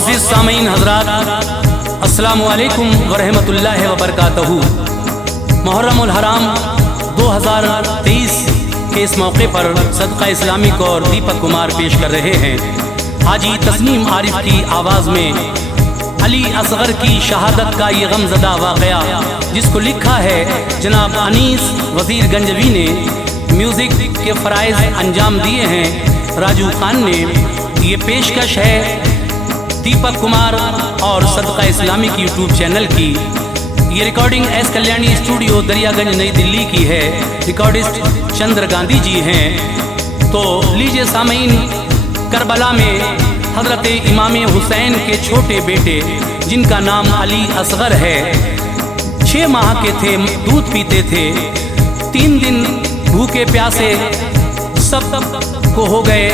मुअज़्ज़िज़ सामीन हज़रात, अस्सलामु अलैकुम व रहमतुल्लाहि व बरकातहू। मुहर्रमुल हराम 2023 के इस मौके पर सदका इस्लामिक और दीपक कुमार पेश कर रहे हैं हाजी तस्नीम आरिफ की आवाज़ में अली असगर की शहादत का ये गमज़दा वाक़या, जिसको लिखा है जनाब अनीस वज़ीर गंजवी ने। म्यूज़िक के फ़राइज़ अंजाम दिए हैं राजू खान ने। ये पेशकश है दीपक कुमार और सदका इस्लामिक यूट्यूब चैनल की। ये recording S Kalyani studio Daryaganj नई दिल्ली की है। रिकॉर्डिस्ट चंद्र गांधी जी हैं। तो लीजिए सामीन, करबला में हज़रत इमाम हुसैन के छोटे बेटे जिनका नाम अली असगर है, 6 माह के थे, दूध पीते थे। 3 दिन भूखे प्यासे सब को हो गए।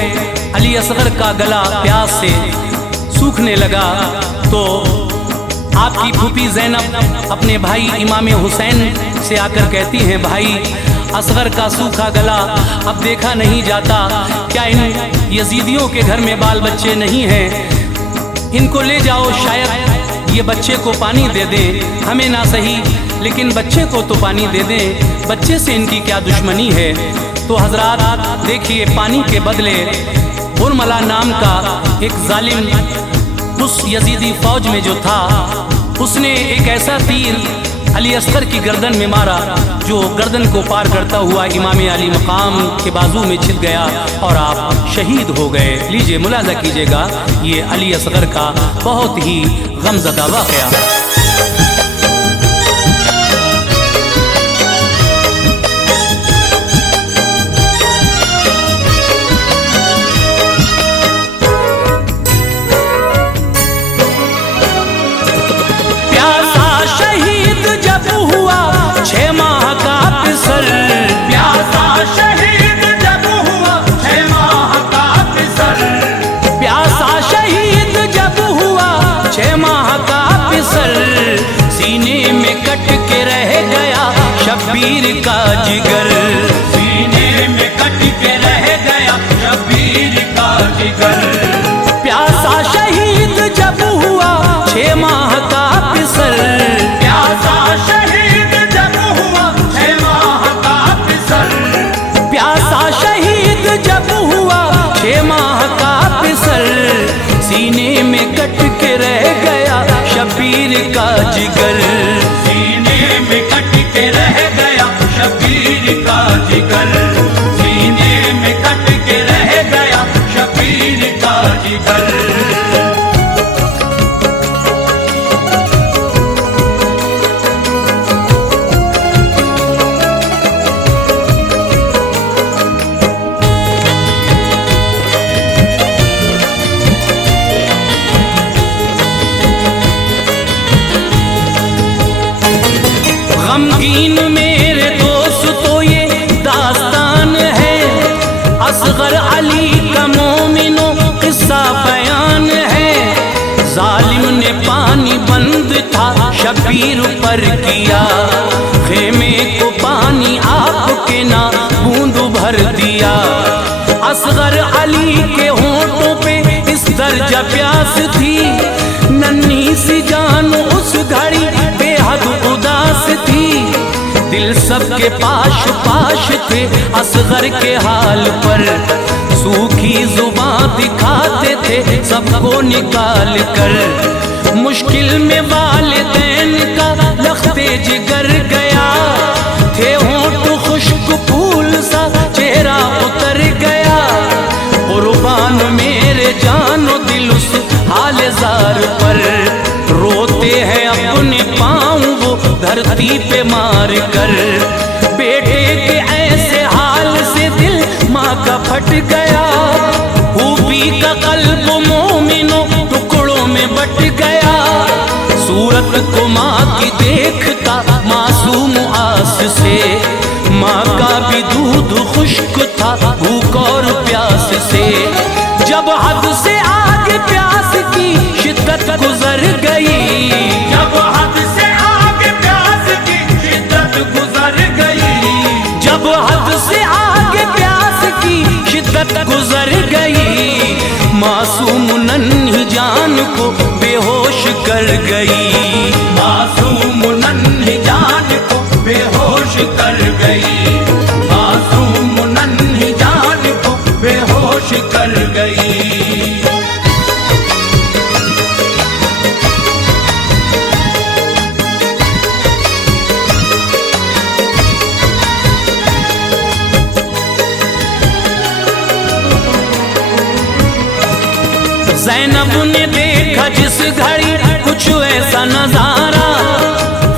अली असगर का गला प्यास से सूखने लगा तो आपकी फूफी ज़ैनब अपने भाई इमाम हुसैन से आकर कहती हैं, भाई असगर का सूखा गला अब देखा नहीं जाता, क्या इन यजीदियों के घर में बाल बच्चे नहीं हैं? इनको ले जाओ, शायद ये बच्चे को पानी दे दें, हमें ना सही लेकिन बच्चे को तो पानी दे दें, बच्चे से इनकी क्या दुश्मनी है। तो हजरात देखिए, पानी के बदले बुरमला नाम का एक जालिम उस यजीदी फौज में जो था, उसने एक ऐसा तीर अली असगर की गर्दन में मारा जो गर्दन को पार करता हुआ इमाम अली मकाम के बाजू में छिप गया और आप शहीद हो गए। लीजिए मुलाजा कीजिएगा ये अली असगर का बहुत ही गमज़दा वाक़या। शब्बीर का जिगर सीने में कट के रह गया, शब्बीर का जिगर। प्यासा शहीद जब हुआ 6 माह का पिसल, प्यासा शहीद जब हुआ 6 माह का पिसल, प्यासा शहीद जब हुआ 6 माह का पिसल, सीने में कट के रह गया शब्बीर का जिगर, सीने में कट के रह गया शब्बीर का जिगर, सीने में कट के रह गया शब्बीर का जिगर। गमगीन मेरे दोस्त तो ये दास्तान है, असगर अली का मोमिनो किस्सा बयान है। जालिम ने पानी बंद था शब्बीर पर किया, खेमे को पानी आपके ना बूंद भर दिया। असगर अली के होंठों पे इस दर्जा प्यास थी, नन्ही सी जान उस घड़ी बेहद उदास थी। दिल सबके पाश पाश थे असगर के हाल पर, सूखी जुबान दिखाते थे सबको निकाल कर। मुश्किल में वालिदैन का लख्ते जिगर गया, थे होंठ खुश्क फूल सा चेहरा उतर गया। कुर्बान मेरे जानो दिल उस हाल जार पर, रोते हैं अपने पाँव वो धरती पे मार कर। बेटे के ऐसे हाल से दिल माँ का फट गया, फूफी का कल्ब मोमिनो टुकड़ों में बट गया। सूरत को माँ की देखता मासूम आस से, माँ का भी दूध खुश्क था भूख और प्यास से। जब हद से आगे प्यास की शिद्दत गुजर गई, जब हद से आगे प्यास की शिद्दत गुजर गई, जब हद से आगे प्यास की शिद्दत गुजर गई। मासूम नन्ही जान को बेहोश कर गई, मासूम नन्ही जान को बेहोश कर गई, मासूम नन्ही जान को बेहोश कर गई। ज़ैनब ने देखा जिस घड़ी कुछ ऐसा नजारा,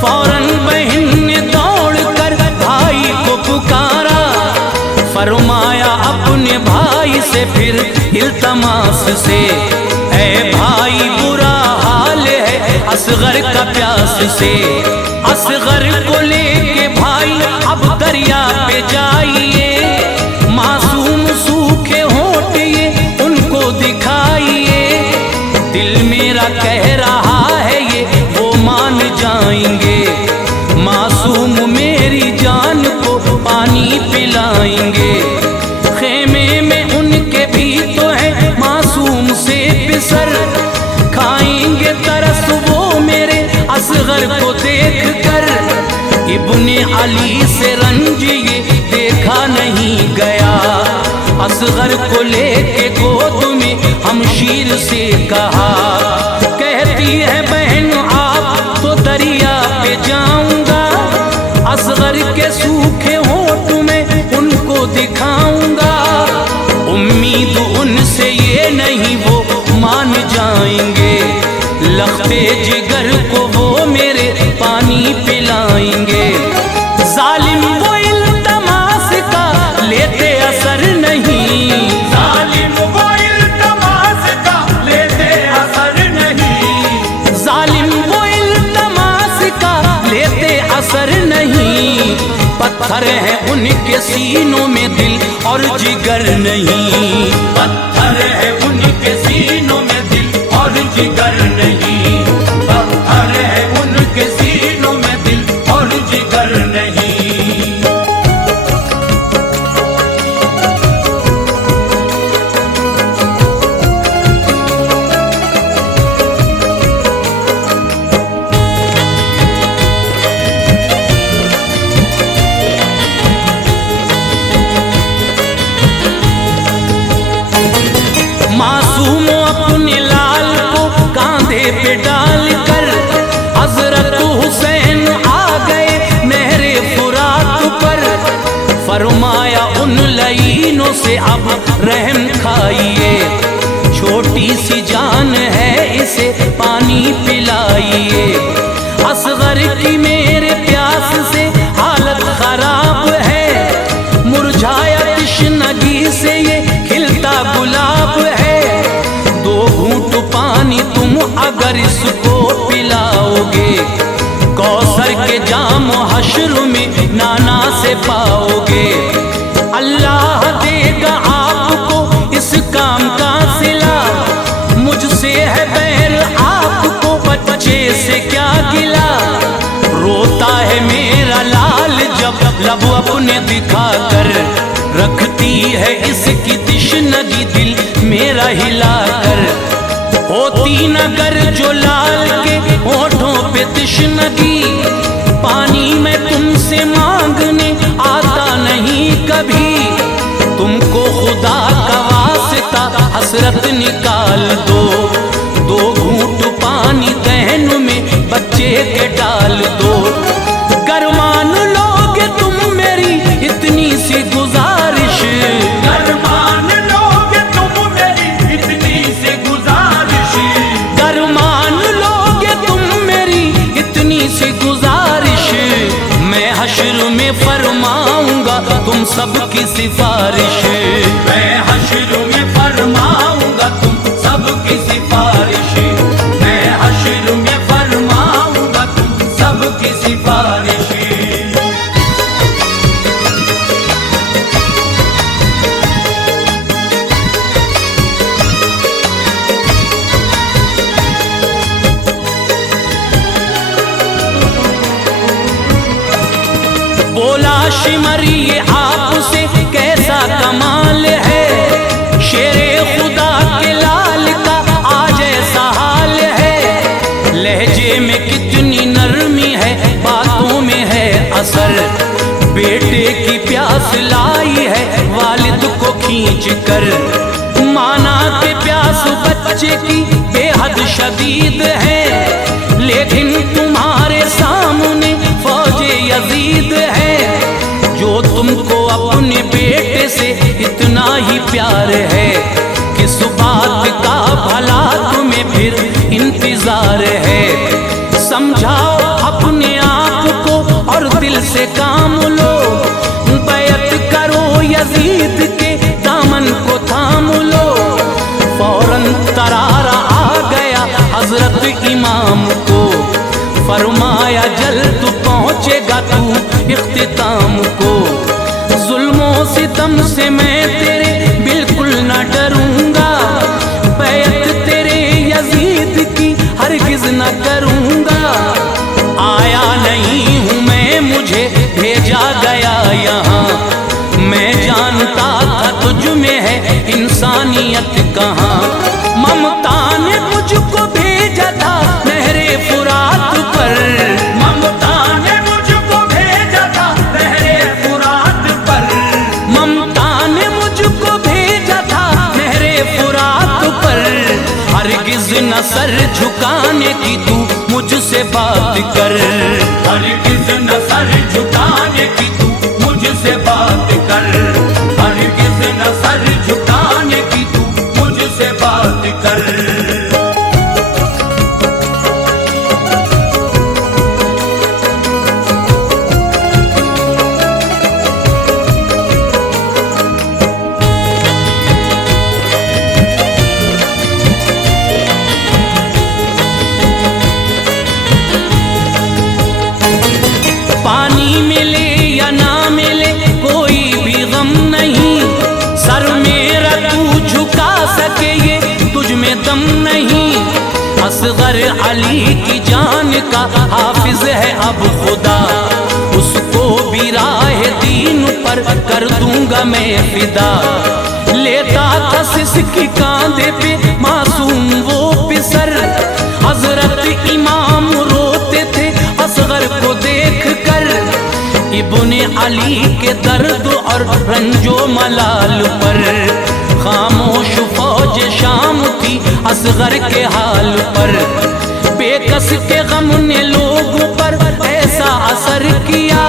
फौरन बहन ने दौड़कर भाई को पुकारा। फरमाया अपने भाई से फिर इल्तमास से, ऐ भाई बुरा हाल है असगर का प्यास से। असगर को लेके भाई अब दरिया पे जाइए, मासूम सूखे होंठ ये उनको दिखाइए। दिल मेरा कह रहा है ये वो मान जाएंगे, मासूम मेरी जान को पानी पिलाएंगे। खेमे में उनके भी तो है मासूम से पिसर, खाएंगे तरस वो मेरे असगर को देख कर। इब्ने अली से रंज ये देखा नहीं गया, असगर को लेके गोद में हमशीर से कहा। कहती है बहन आप तो दरिया पे जाऊंगा, असगर के सूखे होंठ में उनको दिखाऊंगा। उम्मीद उनसे ये नहीं वो मान जाएंगे, लख्ते जिगर को वो मेरे पानी पिलाएंगे। जालिम वो इल्तमास का लेते असर नहीं, जालिम वो इल्तमास का लेते असर नहीं, जालिम वो इल्तमास का लेते असर नहीं। पत्थर है उनके सीनों में दिल और जिगर नहीं, पत्थर है उनके सीनों में दिल और जिगर नहीं, पत्थर है उनके सीनों में दिल और जिगर नहीं। मासूम अपने लाल को कांधे पे डालकर हजरत हुसैन आ गए नहरे फुरात पर। फरमाया उन लईनों से अब रहम खाइए, छोटी सी जान है इसे पानी पिलाइए। असगर की मेरे प्यास से हालत खराब है, मुरझाया तृष्णगी से ये खिलता गुलाब है। दो घूंट पानी तुम अगर इसको पिलाओगे, कौसर के जाम हश्र में नाना से पाओगे। अल्लाह देगा आपको इस काम का सिला, मुझसे है बैर आपको बच्चे से क्या गिला। रोता है मेरा लाल जब लब अपने दिखाकर, रखती है इसकी तिश्नगी दिल मेरा हिलाकर। होती नगर जो लाल के होठों पे तिश्नगी, पानी मैं तुमसे मांगने आता नहीं कभी। तुमको खुदा का वास्ता हसरत निकाल दो, दो घूंट पानी दहन में बच्चे के डाल दो। गर मान लोगे तुम मेरी इतनी सी गुजारिश, गर मान लोगे तुम मेरी इतनी सी गुजारिश, गर मान लोगे तुम मेरी इतनी सी गुजारिश। मैं हश्र में फरमाऊंगा तुम सबकी सिफारिश, मैं हश्र में फरमाऊंगा तुम सबकी सिफारिश, मैं हश्र में फरमाऊंगा तुम सबकी सिफारिश। बोला शिमर ये आपसे कैसा कमाल है, शेरे खुदा के लाल का आज ऐसा हाल कितनी नरमी है, बातों में है असर। बेटे की प्यास लाई है वालिद को खींच कर, माना के प्यास बच्चे की बेहद शदीद है, लेकिन तुम्हारे सामने फौजे यजीद है। जो तुमको अपने बेटे से इतना ही प्यार है, किस बात का भला तुम्हें फिर इंतजार है। समझाओ अपने आप को और दिल से काम लो, बैत करो यजीद के दामन को थाम लो। फौरन तरारा आ गया हजरत इमाम को, फरमाया जल्द पहुँचेगा तू इख्तिताम को। जुल्मों सितम से मैं तेरे बिल्कुल न डरूंगा, बैत तेरे यजीद की हरगिज न करूंगा। आया नहीं हूँ मैं, मुझे भेजा गया यहाँ, मैं जानता था तुझ में है इंसानियत कहाँ। ममता ने मुझको भेजा था नहरे फुरात पर, ममता ने मुझको भेजा था नहरे फुरात पर, ममता ने मुझको भेजा था नहरे फुरात पर। हरगिज न सर झुकाने की तू मुझसे बात कर, हरगिज न सर झुकाने की तू मुझसे बात कर, हरगिज न सर झुकाने की तू मुझसे बात कर। पानी मिले या ना मिले कोई भी गम नहीं, सर मेरा तू झुका सके ये तुझ में दम नहीं। असगर अली की जान का हाफिज है अब खुदा, उसको भी राह दीन पर कर दूंगा मैं फिदा। लेता था सिसकी कांधे पे मासूम वो पिसर, हजरत इमाम रोते थे असगर को देख कर। इब्ने अली के दर्द और रंजो मलाल पर, खामोश फौज शाम थी असगर के हाल पर। बेकस के गम ने लोगों पर ऐसा असर किया,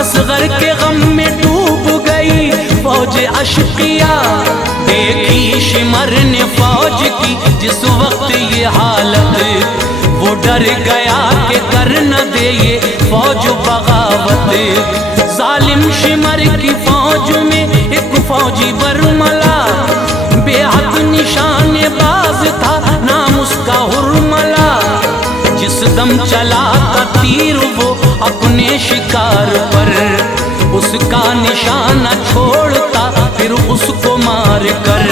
असगर के गम में डूब गई फौज अशकिया। देखी शिमर ने फौज की जिस वक्त ये हालत, वो डर गया कि कर न दे ये फौज बगावत। जालिम शिमर की फौज में एक फौजी बरमला, बेहद निशानेबाज था नाम उसका हुरमला। जिस दम चला था तीर वो अपने शिकार पर, उसका निशाना छोड़ता फिर उसको मार कर।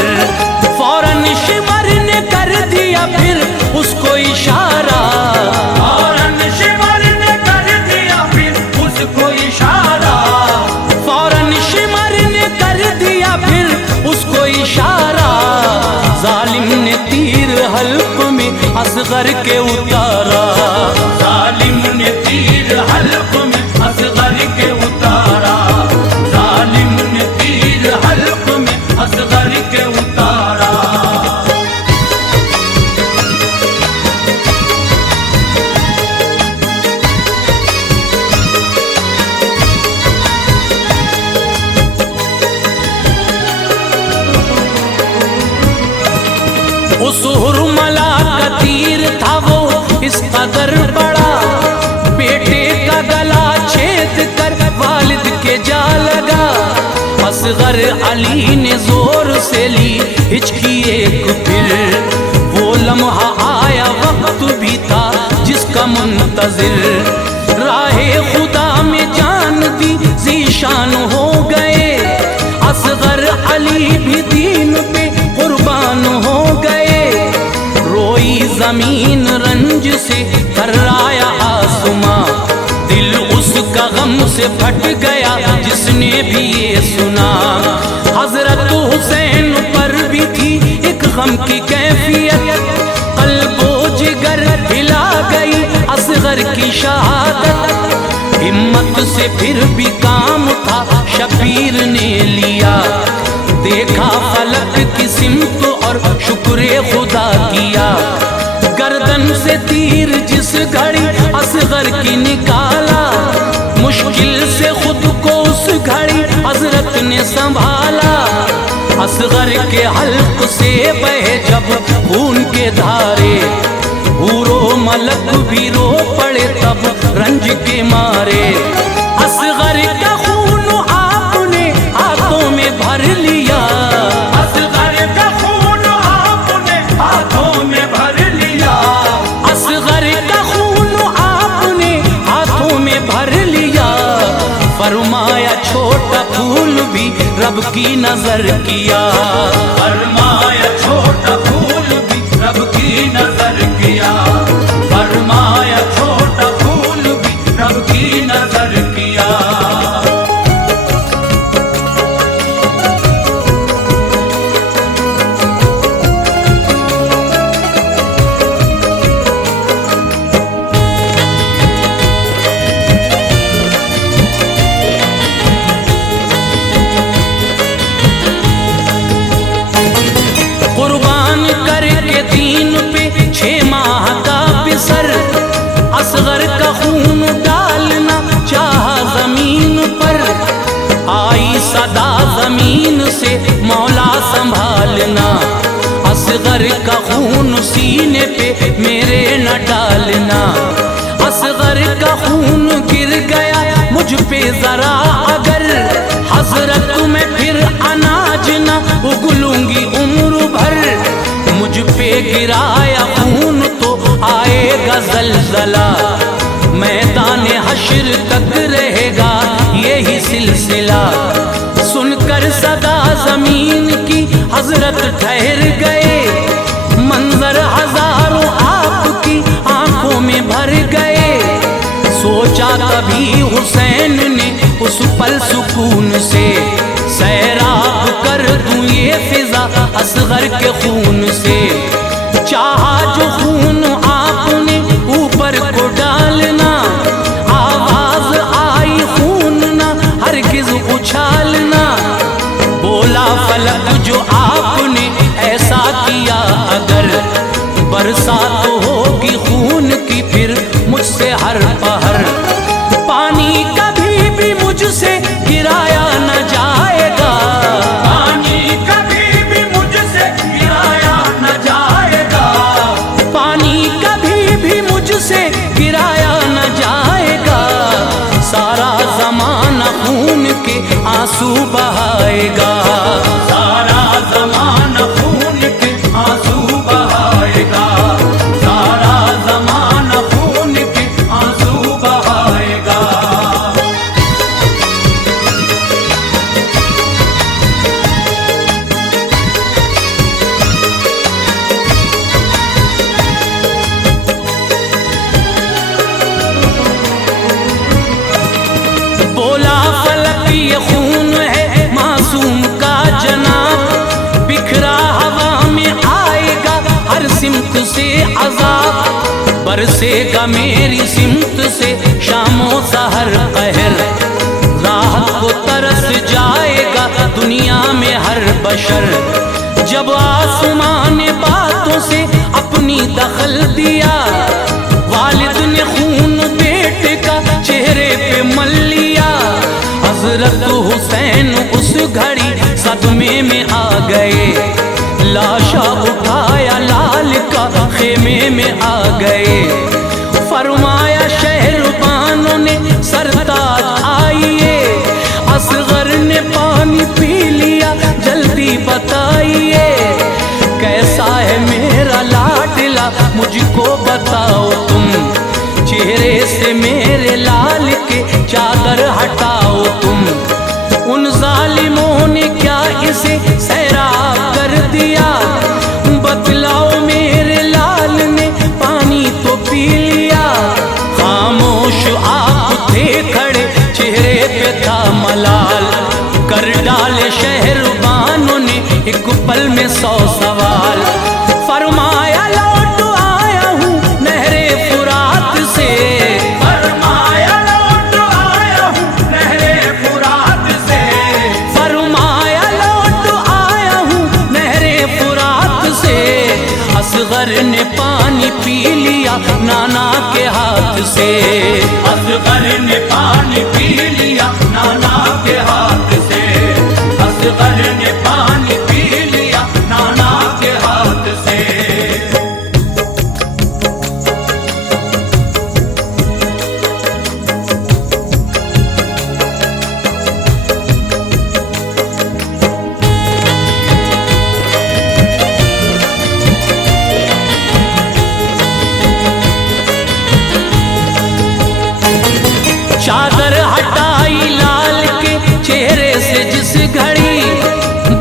फौरन शिमर ने कर दिया फिर उसको इशारा, फौरन शिमर ने कर दिया फिर उसको इशारा, फौरन शिमर ने कर दिया फिर उसको इशारा। जालिम ने तीर हल्क में असगर के उतारा, जालिम ने तीर हल्क में असगर के उतारा, जालिम ने तीर हल्क में असगर के उतारा। उस हुरमला का तीर था वो इस कदर बड़ा, बेटे का गला छेद कर वालिद के जा लगा। असगर अली ने जोर से ली हिचकी एक फिर, वो लम्हा आया वक्त भी था जिसका मुंतजिर। राहे खुदा में जान दी जीशान हो गए, असगर अली भी दीन पे कुर्बान हो गए। रोई जमीन रंज से कर्राया आसमां, दिल उसका गम से फट गया जिसने भी ये सुना। हजरत हुसैन पर भी थी एक गम की कैफियत, कल्बो जिगर हिला गई हिम्मत से फिर भी काम था शबीर ने लिया। देखा फलक की सिमत और शुक्र खुदा किया। गर्दन से तीर जिस घड़ी असगर की निकाला, मुश्किल से खुद को उस घड़ी हजरत ने संभाला। असगर के हल्क से बहे जब खून के धारे, हूरो मलक भी रो पड़े तब रंज के मारे। असगर का खून आपने हाथों में भर लिया, असगर का खून आपने हाथों में भर लिया। असगर का खून आपने हाथों में भर लिया। फरमाया छोटा फूल भी रब की नजर किया। फरमाया छोटा फूल भी रब की नजर किया। फरमाया छोटा फूल भी रब की नजर किया। कुर्बान करके दीन पे 6 माह का बिसर, असगर का खून डालना चाहा जमीन पर। आई सदा जमीन से मौला संभालना, असगर का खून सीने पे मेरे न डालना। असगर का खून गिर गया मुझ पे जरा अगर, हजरत में फिर अनाज न उगलूंगी उम्र भर। मुझ पे गिराया खून तो आएगा जलजला, मैदान हश्र तक रहेगा यही सिलसिला। सुनकर सदा जमीन की हजरत ठहर गए, मंजर हजारों आपकी आंखों में भर गए। सोचा तभी हुसैन ने उस पल सुकून से, सैराब कर दूं ये फिजा असगर के खून से। चाहा जो खून आपने ऊपर को डालना, आवाज आई खून ना हरगिज उछालना। बोला फलक जो आपने ऐसा किया अगर, बरसात होगी खून की फिर मुझसे हर पहर। पानी कभी भी मुझसे गिराया न जाएगा, पानी कभी भी मुझसे गिराया न जाएगा। पानी कभी भी मुझसे गिराया न जाएगा। सारा जमाना खून के आंसू बहाएगा, सारा ज़माना खून के आंसू बहाएगा। सारा ज़माना खून के आंसू बहाएगा। बोला फलक ये खून है मासूम का जनाब, बिखरा हवा में आएगा हर सिमत से अजाब। बरसेगा मेरी सिमत से शामों सहर कहर, राहत को तरस जाएगा दुनिया में हर बशर। जब आसमान ने बातों से अपनी दखल दिया, वालिद ने खून बेटे का चेहरे पे मल लिया। हजरत हुसैन उस घड़ी सदमे में आ गए, लाशा उठाया लाल का खेमे में आ गए। फरमाया शहरबानों ने सरताज आइए, असगर ने पानी पी लिया जल्दी बताइए। कैसा है मेरा लाडला मुझको बताओ तुम, चेहरे से मेरे लाल के चादर हटाओ तुम। उन जालिमों ने क्या इसे सैराब कर दिया, बतलाओ मेरे लाल ने पानी तो पी लिया। खामोश आप थे खड़े चेहरे पे था मलाल, कर डाले शहरबानों ने एक पल में 100 सवाल। फरमाया लौट आया हूँ नहरे नाना के हाथ से। असगर ने पानी पी लिया नाना के हाथ से, असगर ने पानी पी लिया नाना के हाथ से। चादर हटाई लाल के चेहरे से जिस घड़ी,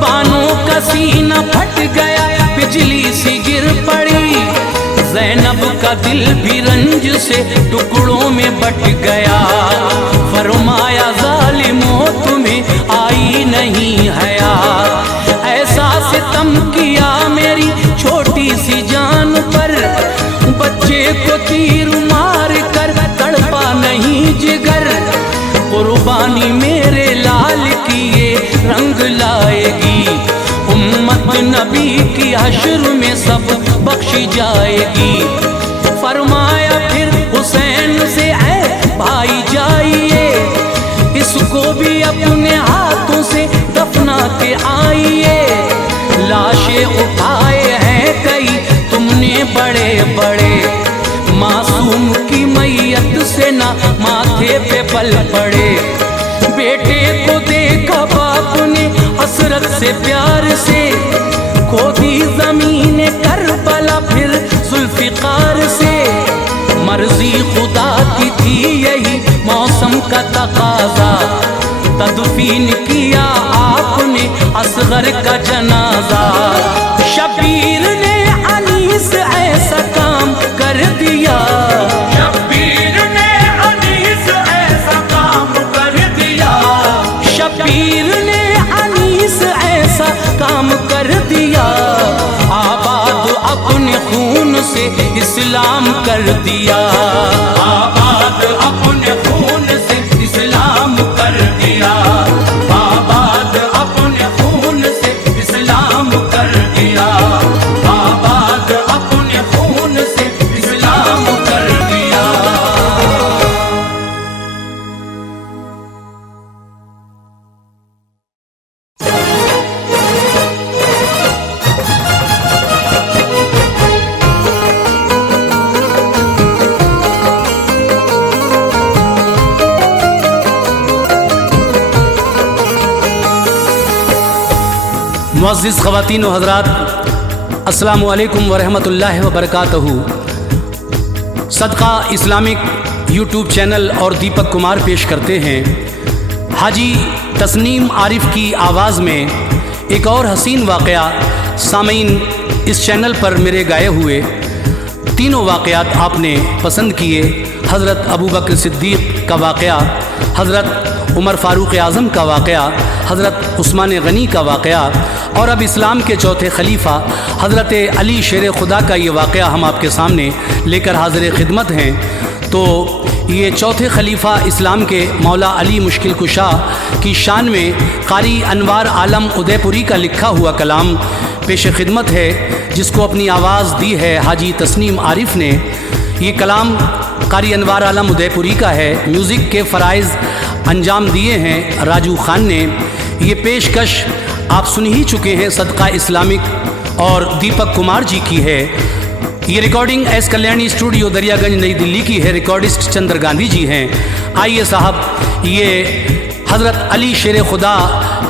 बानों का सीना फट गया बिजली सी गिर पड़ी। ज़ैनब का दिल भी रंज से टुकड़ों में बट गया, फरमाया ज़ालिमों तुम्हें आई नहीं हया। ऐसा सितम किया मेरी छोटी सी जान पर, बच्चे को तीर मार कर तड़पा नहीं जिगर। कुर्बानी मेरे लाल की ये रंग लाएगी, उम्मत नबी की हश्र में सब बख्शी जाएगी। फरमाया फिर हुसैन से ऐ भाई जाइए, इसको भी अपने हाथों से दफना के आइए। लाशें उठाए हैं कई तुमने बड़े बड़े, मासूम की मैयत से ना माथे पे पल पड़े। बेटे को देखा बाप ने हसरत से प्यार से, खोदी जमीन करबला फिर जुल्फिकार से। मर्जी खुदा की थी यही मौसम का तकाजा, तदफीन किया आपने असगर का जनाजा। शबीर ने अनीस ऐसा काम कर दिया, शब्बीर ने अनीस ऐसा काम कर दिया, शबीर ने अनीस ऐसा काम कर दिया। आबाद अपने खून से इस्लाम कर दिया, आबाद अपने खून से इस्लाम कर दिया, आबाद अपने खून से इस्लाम कर दिया, आबाद अपने खून से इस्लाम कर दिया। मुअज़्ज़िज़ ख़वातीन व हज़रात, अस्सलामु अलैकुम व रहमतुल्लाहि व बरकातहू। सदका इस्लामिक यूट्यूब चैनल और दीपक कुमार पेश करते हैं हाजी तस्नीम आरिफ की आवाज़ में एक और हसीन वाक़या। सामीन, इस चैनल पर मेरे गाए हुए तीनों वाक़यात आपने पसंद किए। हज़रत अबू बकर सिद्दीक़ का वाक़या, हज़रत उमर फ़ारूक़ आज़म का वाक़या, हज़रत उस्मान गनी का वाक़या और अब इस्लाम के चौथे खलीफा हज़रत अली शेर खुदा का ये वाक़या हम आपके सामने लेकर हाज़िर खिदमत हैं। तो ये चौथे खलीफा इस्लाम के मौला अली मुश्किल कुशा की शान में क़ारी अनवार आलम उदयपुरी का लिखा हुआ कलाम पेश खिदमत है, जिसको अपनी आवाज़ दी है हाजी तस्नीम आरिफ ने। ये कलाम क़ारी अनवार आलम उदयपुरी का है। म्यूज़िक के फ़राइज़ अंजाम दिए हैं राजू खान ने। ये पेशकश आप सुन ही चुके हैं, सदका इस्लामिक और दीपक कुमार जी की है। ये recording S Kalyani studio Daryaganj नई दिल्ली की है। रिकॉर्डिस्ट चंद्र गांधी जी हैं। आइए साहब, ये हज़रत अली शेर खुदा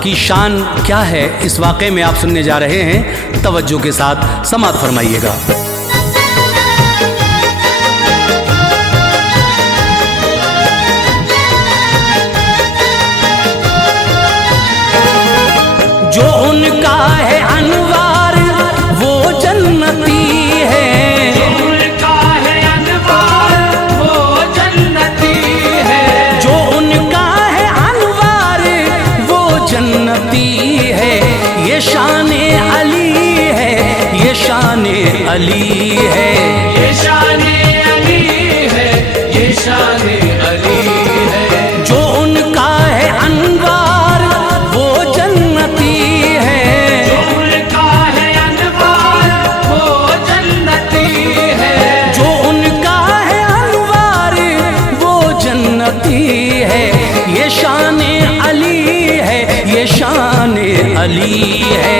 की शान क्या है इस वाक़े में आप सुनने जा रहे हैं। तवज्जो के साथ समाअत फरमाइएगा। जो उनका है अनवार वो जन्नती है, जो उनका है अनवार वो जन्नती है, जो उनका है अनवार वो जन्नती है। ये शाने अली है, ये शाने अली है, ये शाने अली है, ये शाने अली है। जो उनका है अनवार वो जन्नती है, जो उनका है अनवार वो जन्नती है, जो उनका है अली है।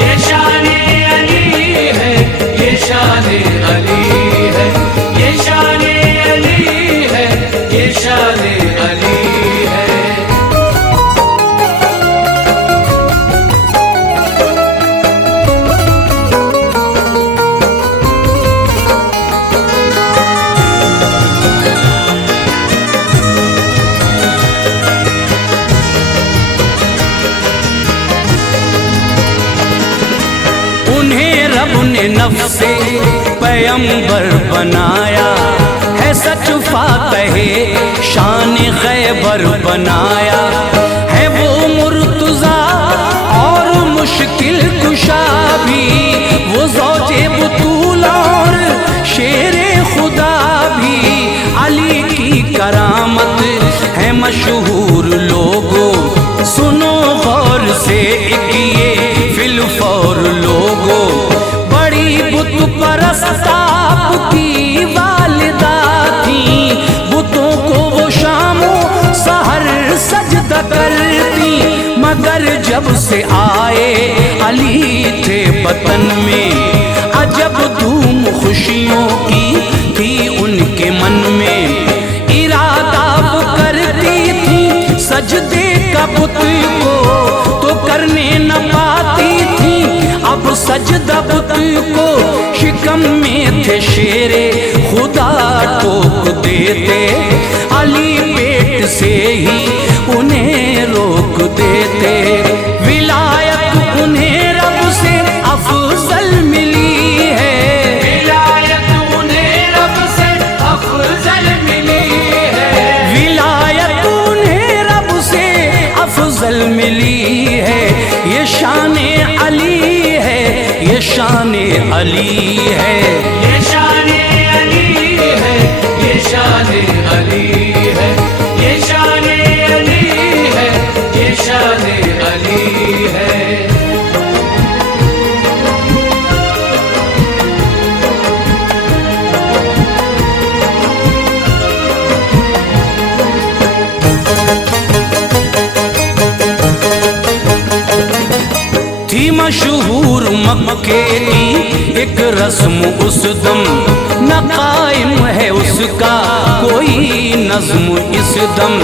ये शाने अली है, ये शाने अली है, ये शाने अली है, ये शाने अली है। उन्हें रब ने नफ्से पैगंबर बनाया है, सच फातहे शान खैबर बनाया है। वो मुर्तज़ा और मुश्किल कुशा भी, वो ज़ौजे बुतूल और शेरे खुदा भी। अली की करामत है मशहूर लोगों, सुनो गौर से एक ये फिलफौर लोगों। बड़ी बुत परस्त आपकी वालिदा थी, बुतों को वो शामो सहर सजदा करती। मगर जब से आए अली थे वतन में, अजब धूम खुशियों की थी उनके मन में। इरादा वो करती थी सजदे का बुत को, तो करने न पाती थी अब सजदा बुत को। शिकम में थे शेरे खुदा टोक देते, अली पेट से ही उन्हें रोक देते। विलायत उन्हें रब से अफजल मिली है, विलायत उन्हें रब से अफजल मिली है, विलायत उन्हें रब से अफजल मिली है। ये शाने अली है, ये शाने अली है। ये शाने अली है, ये शाने अली है, ये शाने अली है, ये शाने अली है। थी मशहूर मक्के की एक रस्म उस दम, न कायम है उसका कोई नज्म इस दम।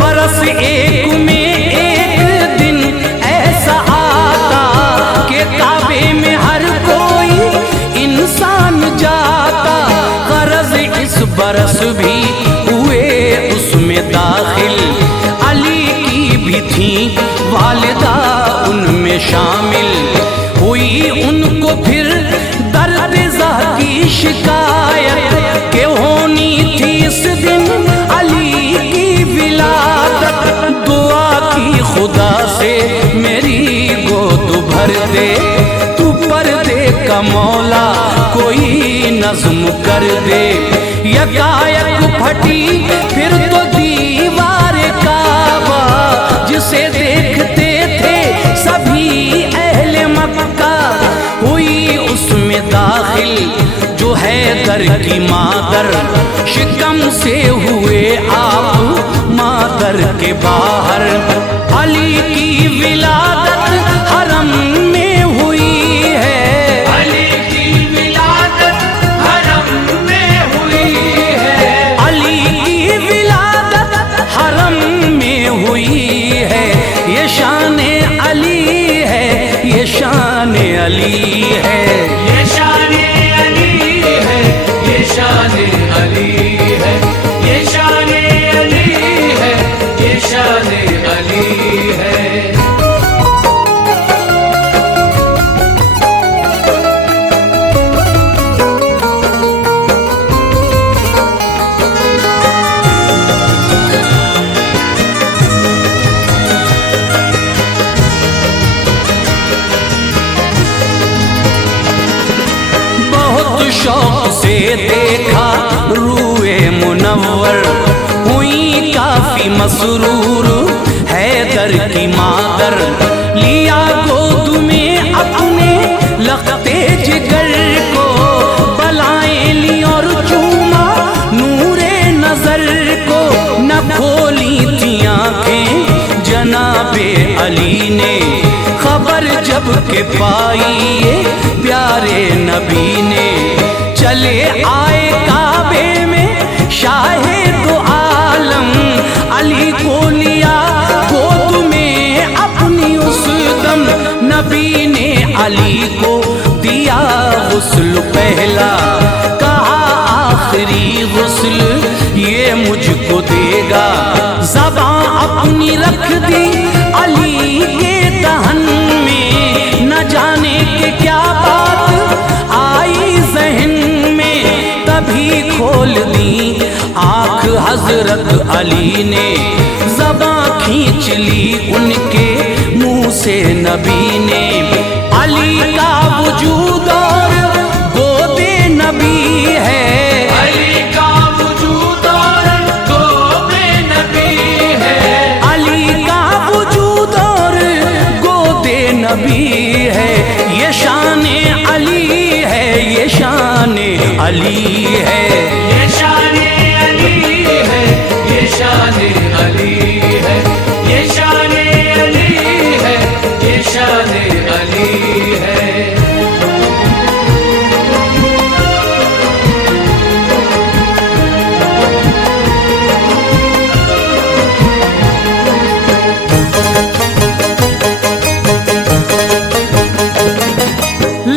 बरस एक में एक दिन ऐसा आता कि काबे में हर कोई इंसान जाता। गरज इस बरस भी हुए उसमें दाखिल, अली की भी थी वालिदा उनमें शामिल। हुई उनको फिर दर्द ज़ह की शिकायत के होनी थी इस दिन अली की विलादत। दुआ की खुदा से मेरी गोद भर दे, तू पर्दे का मौला कोई नज्म कर दे। यकायक फटी फिर तो दीवार काबा, जिसे देखते थे सभी अहले मक्का। हुई उसमें दाखिल जो हैदर की मादर, शिकम से हुए आप मादर के बाहर। अली की विलादत हरम में हुई है, अली की विलादत हरम में हुई है, अली की विलादत हरम में हुई है। ये शाने अली है, ये शाने अली है। ये शाने अली है, ये शाने अली है, ये शाने अली है, ये शाने अली है। शौक से देखा रूए मुनव्वर, हुई काफी मसरूर हैदर की मादर। लिया गोद में अपने लखते जिगर को, बलाएं ली और चूमा नूरे नजर को। न खोली थी आंखें जनाबे अली ने, खबर जब के पाई ये प्यारे नबी ने। चले आए काबे में शाहे दो आलम, अली को लिया गोद में अपनी उस दम। नबी ने अली को दिया गुस्ल पहला, कहा आखिरी गुस्ल ये मुझको देगा। ज़बां अपनी रख दी अली के दहन में, न जाने के क्या बात आई जहन में। तभी खोल दी आँख हजरत अली ने, ज़बां खींच ली उनके मुंह से नबी ने। अली का वजूद और गोदे नबी है, अली का वजूद और गोदे नबी है। अली का वजूद और गोदे नबी है। ये शान अली है, ये शान अली है, ये शान अली है, ये शान अली है, ये शान अली है, ये शान अली है।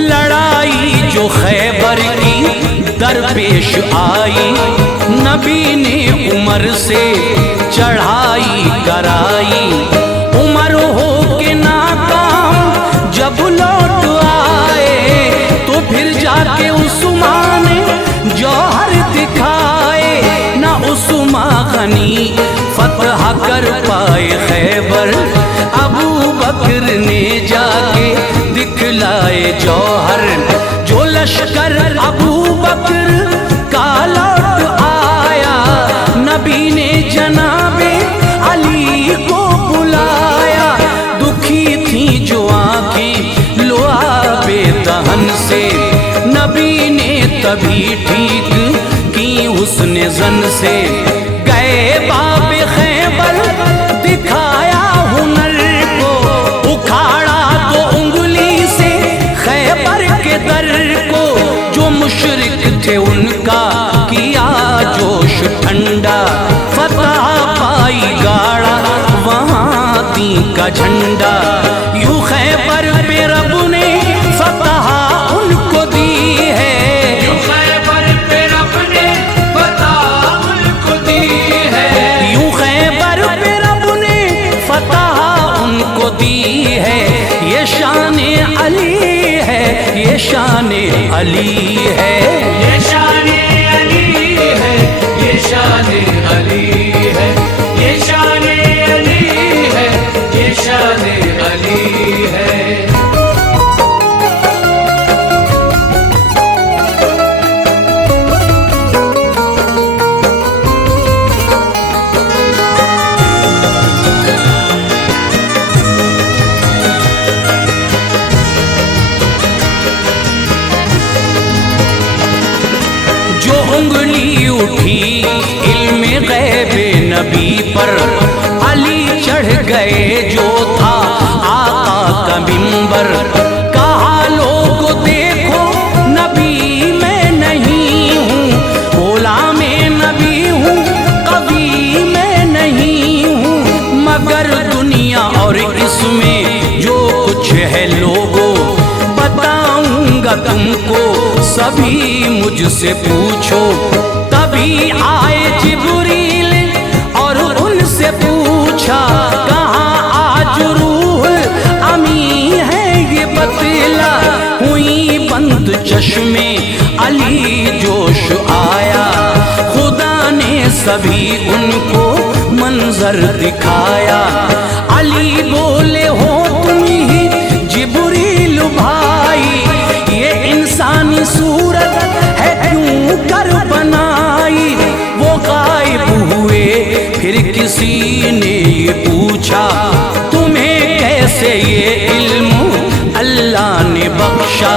लड़ाई जो खैबर की दरपेश आई, नबी ने उमर से चढ़ाई कराई। उमर हो के नाकाम जब लौट आए, तो फिर जाके उस्मान ने जौहर दिखाए। ना उस्मान गनी फतह कर पाए खैबर, अबू बकर ने जाके दिखलाए जौहर। जो लश्कर अबू बकर का लौट आया, नबी ने जनाबे अली को बुलाया। दुखी थी जो आंखें लुआबे दहन से, नबी ने तभी ठीक की उसने जन से। गए बाबे खैबर दिखाया हुनर को, उखाड़ा तो उंगली से खैबर के दर को। जो मुशरिक थे उनका किया जोश ठंडा, फतह पाई गाड़ा वहाँ दी का झंडा। यूं खैबर पे रब ने फतह उनको दी है, यूं खैबर पे रब ने फतह उनको दी है। यूं खैबर पे रब ने फतह उनको दी है। ये शान अली है, ये शान अली है, ये शान अली है, ये शान अली है, ये शान अली है, ये शान अली है। जो उंगली उठी इल्मे गैबे नबी पर, अली चढ़ गए जो था आका का मिंबर। कहा लोगो देखो नबी मैं नहीं हूँ, गोलाम नबी हूँ, कवि मैं नहीं हूँ। मगर दुनिया और इसमें जो कुछ है लोगों, बताऊंगा तुमको सभी मुझसे पूछो। तभी आए जिब्रील और उनसे पूछा, कहाँ आज रूह अमी है ये बतला। हुई बंद चश्मे अली जोश आया, खुदा ने सभी उनको मंजर दिखाया। अली बोले हो तुम ही जिब्रील भाई, ये इंसानी सूरत है क्यों कर बनाई। वो गायब हुए फिर किसी ने ये पूछा, तुम्हें कैसे ये इल्म अल्लाह ने बख्शा।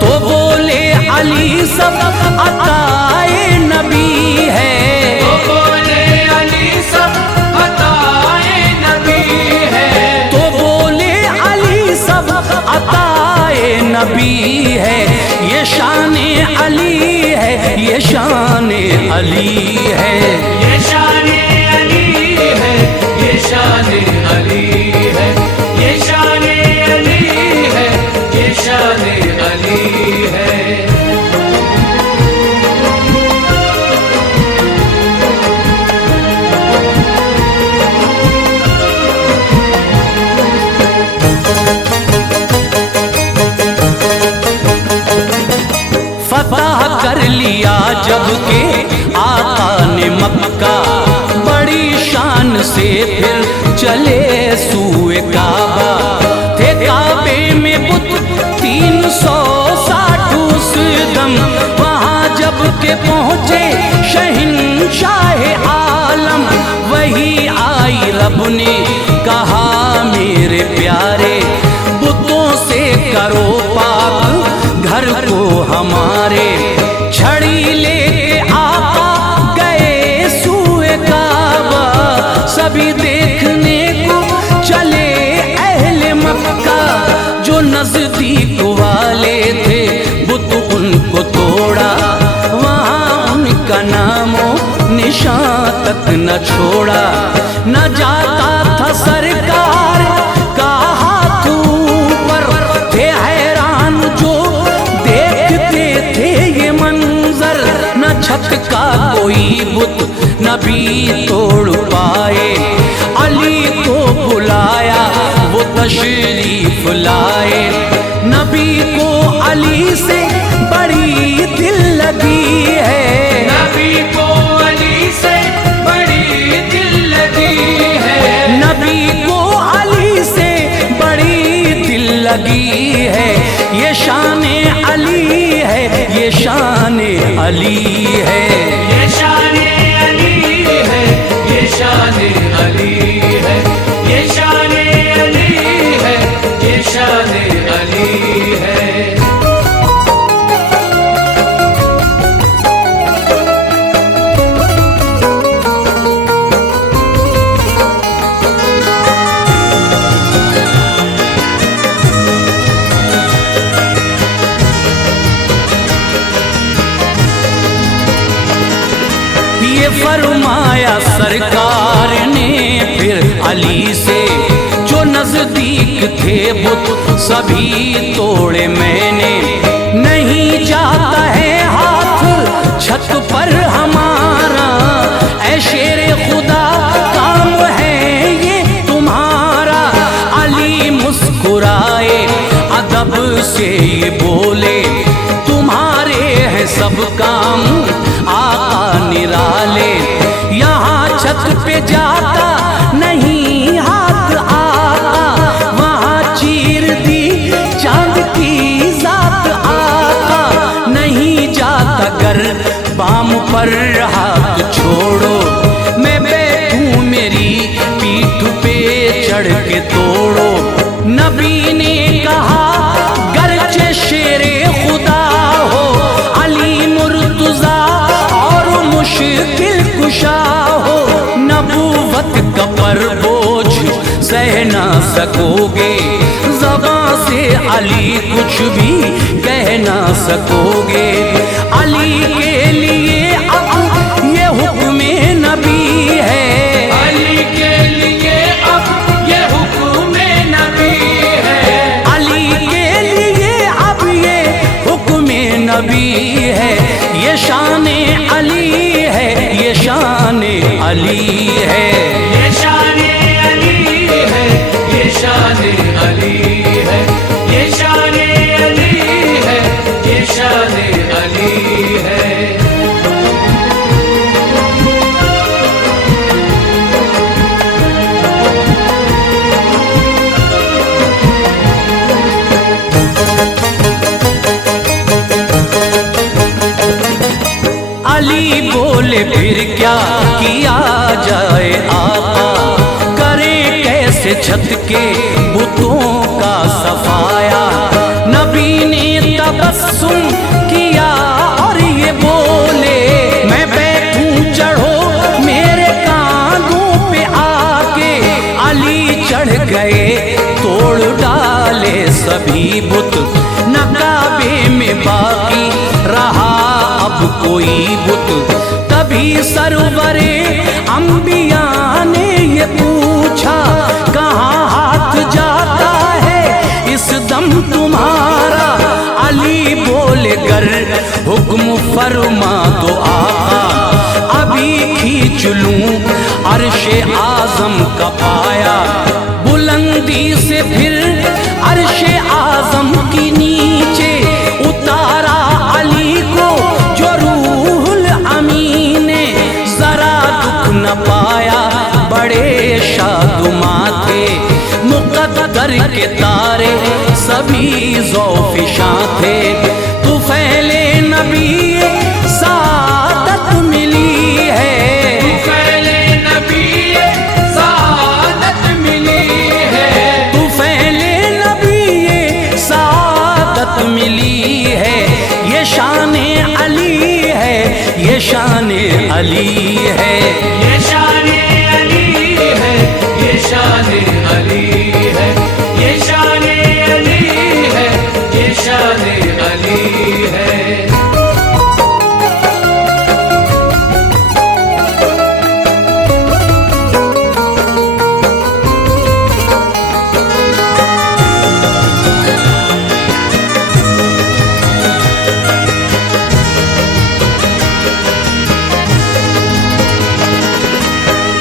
तो बोले अली सब अताए नबी है, तो बोले अली सब अताए नबी है, तो बोले अली सब नबी है, ये शान अली है, ये शान अली है, ये शान अली है, ये शान अली है, ये शान अली है, ये शान अली है। फतह कर लिया जब के आका ने मक्का, बड़ी शान से फिर चले सूए काबा। थे काबे में बुत 360 उस दम, वहाँ जब के पहुँचे शहंशाह आलम। वही आई रब ने कहा मेरे प्यारे, बुतों से करो पाक घर को हमारे। छड़ी लेके आका गए सूए काबा, सभी देखने को चले अहले मक्का। जो नजदीक वाले थे बुत उनको तोड़ा, वहाँ उनका नामो निशान तक न छोड़ा। न जाता था सरकार का हाथ ऊपर, थे हैरान जो देखते थे ये मंजर। न छत का कोई बुत नबी तोड़ पाए, अली को बुलाया वो तशरीफ लाए। नबी को अली से बड़ी दिल लगी है, नबी को अली से बड़ी दिल लगी है, नबी को अली से बड़ी दिल लगी है। ये शान अली है, ये शान अली है, ये शान अली है, ये शान अली है, ये शान अली है, ये शान अली है। ये फरमाया सरकार ने फिर अली से, जो नजदीक थे बुत सभी तोड़े मैंने। नहीं जाता है हाथ छत पर हमारा, ऐ शेर खुदा काम है ये तुम्हारा। अली मुस्कुराए अदब से ये बोले, तुम्हारे हैं सब काम आका निराले। यहाँ छत पे जाता नहीं हाथ आका, वहाँ चीर दी चांद की जात आका। नहीं जाता कर बाम पर हाथ छोड़ो, मैं बैठूं मेरी पीठ पे चढ़ के तोड़ो। नबी ने कहा गरचे शेरे खुदा हो, अली मुर्तजा और मुश्किल कुशा हो। नबूवत का पर बोझ सह ना सकोगे, ज़बां से अली कुछ भी कह ना सकोगे। अली के लिए अब ये हुक्म नबी है, अली के लिए अब ये हुक्म नबी है, अली के लिए अब ये हुक्म नबी है। ये शान अली है, ये शान अली है, ये शान अली है, ये शान अली है, ये शान अली है, ये शान अली है। अली बोले फिर क्या किया जाए आका, करें कैसे छत के बुतों का सफाया। नबी ने तबस्सुम किया और ये बोले, मैं बैठूं चढ़ो मेरे कांधों पे आके। अली चढ़ गए तोड़ डाले सभी बुत, न कोई बुत। तभी सरवरे अंबिया ने ये पूछा, कहाँ हाथ जाता है इस दम तुम्हारा। अली बोले गर हुक्म फरमा दो आका, अभी खींच लूं अर्शे आजम का पाया। बुलंदी से फिर अर्शे आजम की नीचे उतारा अली को जो रूहुल अमीन ने। जरा दुख न पाया बड़े शादुमा थे, मुक़द्दर के तारे सभी ज़ौफ़िशां थे। तू फैले नबी सादत मिली है, तू फैले नबी सादत मिली है, तू फैले नबी सादत मिली है। ये शाने अली है, ये शाने अली है, ये शाने अली है, ये शाने अली है, ये शाने अली है, ये शाने अली है।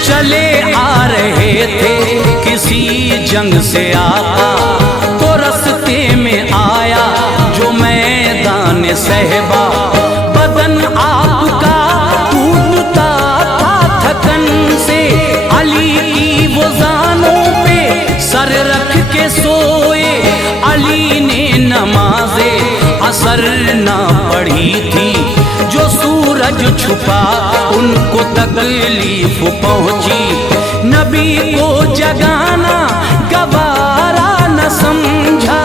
चले आ रहे थे किसी जंग से आका, तो रस्ते में आया जो मैदान सहबा। बदन आपका टूटता था थकन से, अली की वो जानों पे सर रख के सोए। अली ने नमाज़े असर ना पढ़ी थी, जो सूरज छुपा उनको तकलीफ पहुंची। नबी को जगाना गवारा न समझा,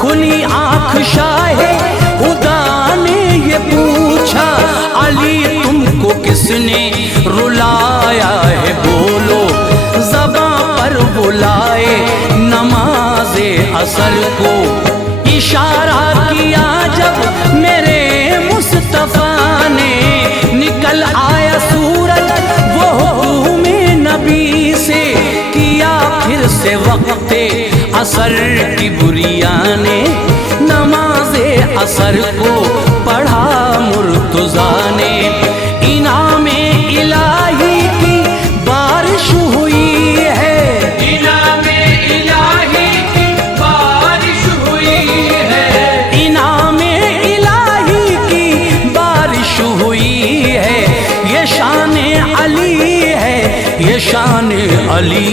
खुली आंख शाहे खुदा ने ये पूछा, अली तुमको किसने रुलाया है बोलो। ज़बां पर बुलाए नमाज़े असर को, इशारा किया जब मेरे मुस्तफा ने। निकल आया सूरज वो हुक्म नबी से, किया फिर से वक्ते असर की बुरिया ने। नमाज़े असर को पढ़ा मुर्तज़ा ने, इनामे इलाही की बारिश हुई है, इनामे इलाही की बारिश हुई है, इनामे इलाही की बारिश हुई है। ये शाने अली है, ये शाने अली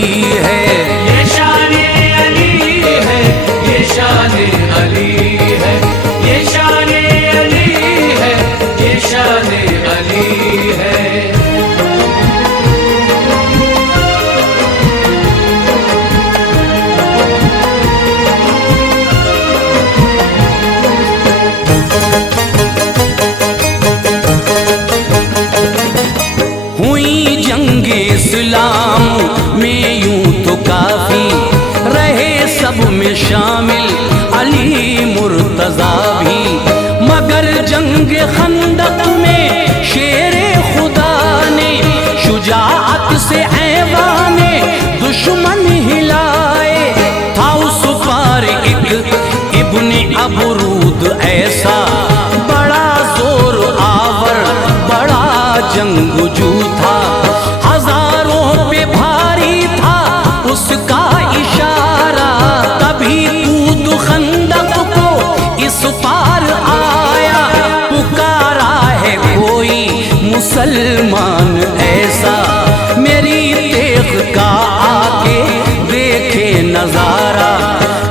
है, ये शाने अली है, ये शाने अली है, ये शाने अली है, ये शाने अली है। हुई जंगे इस्लाम में यूं तो काफी, रहे सब में शामिल अली मुर्तज़ा भी। मगर जंग खंदक में शेरे खुदा ने शुजाअत से ऐवाने दुश्मन हिलाए। था उस पार एक इब्ने अबरूद ऐसा, बड़ा जोर आवर बड़ा जंगजू था। हजारों पे भारी था उसका इशारा, तभी कूद खंदक को इस पार आया। पुकारा है कोई मुसलमान ऐसा, मेरी तेग का आके देखे नजारा।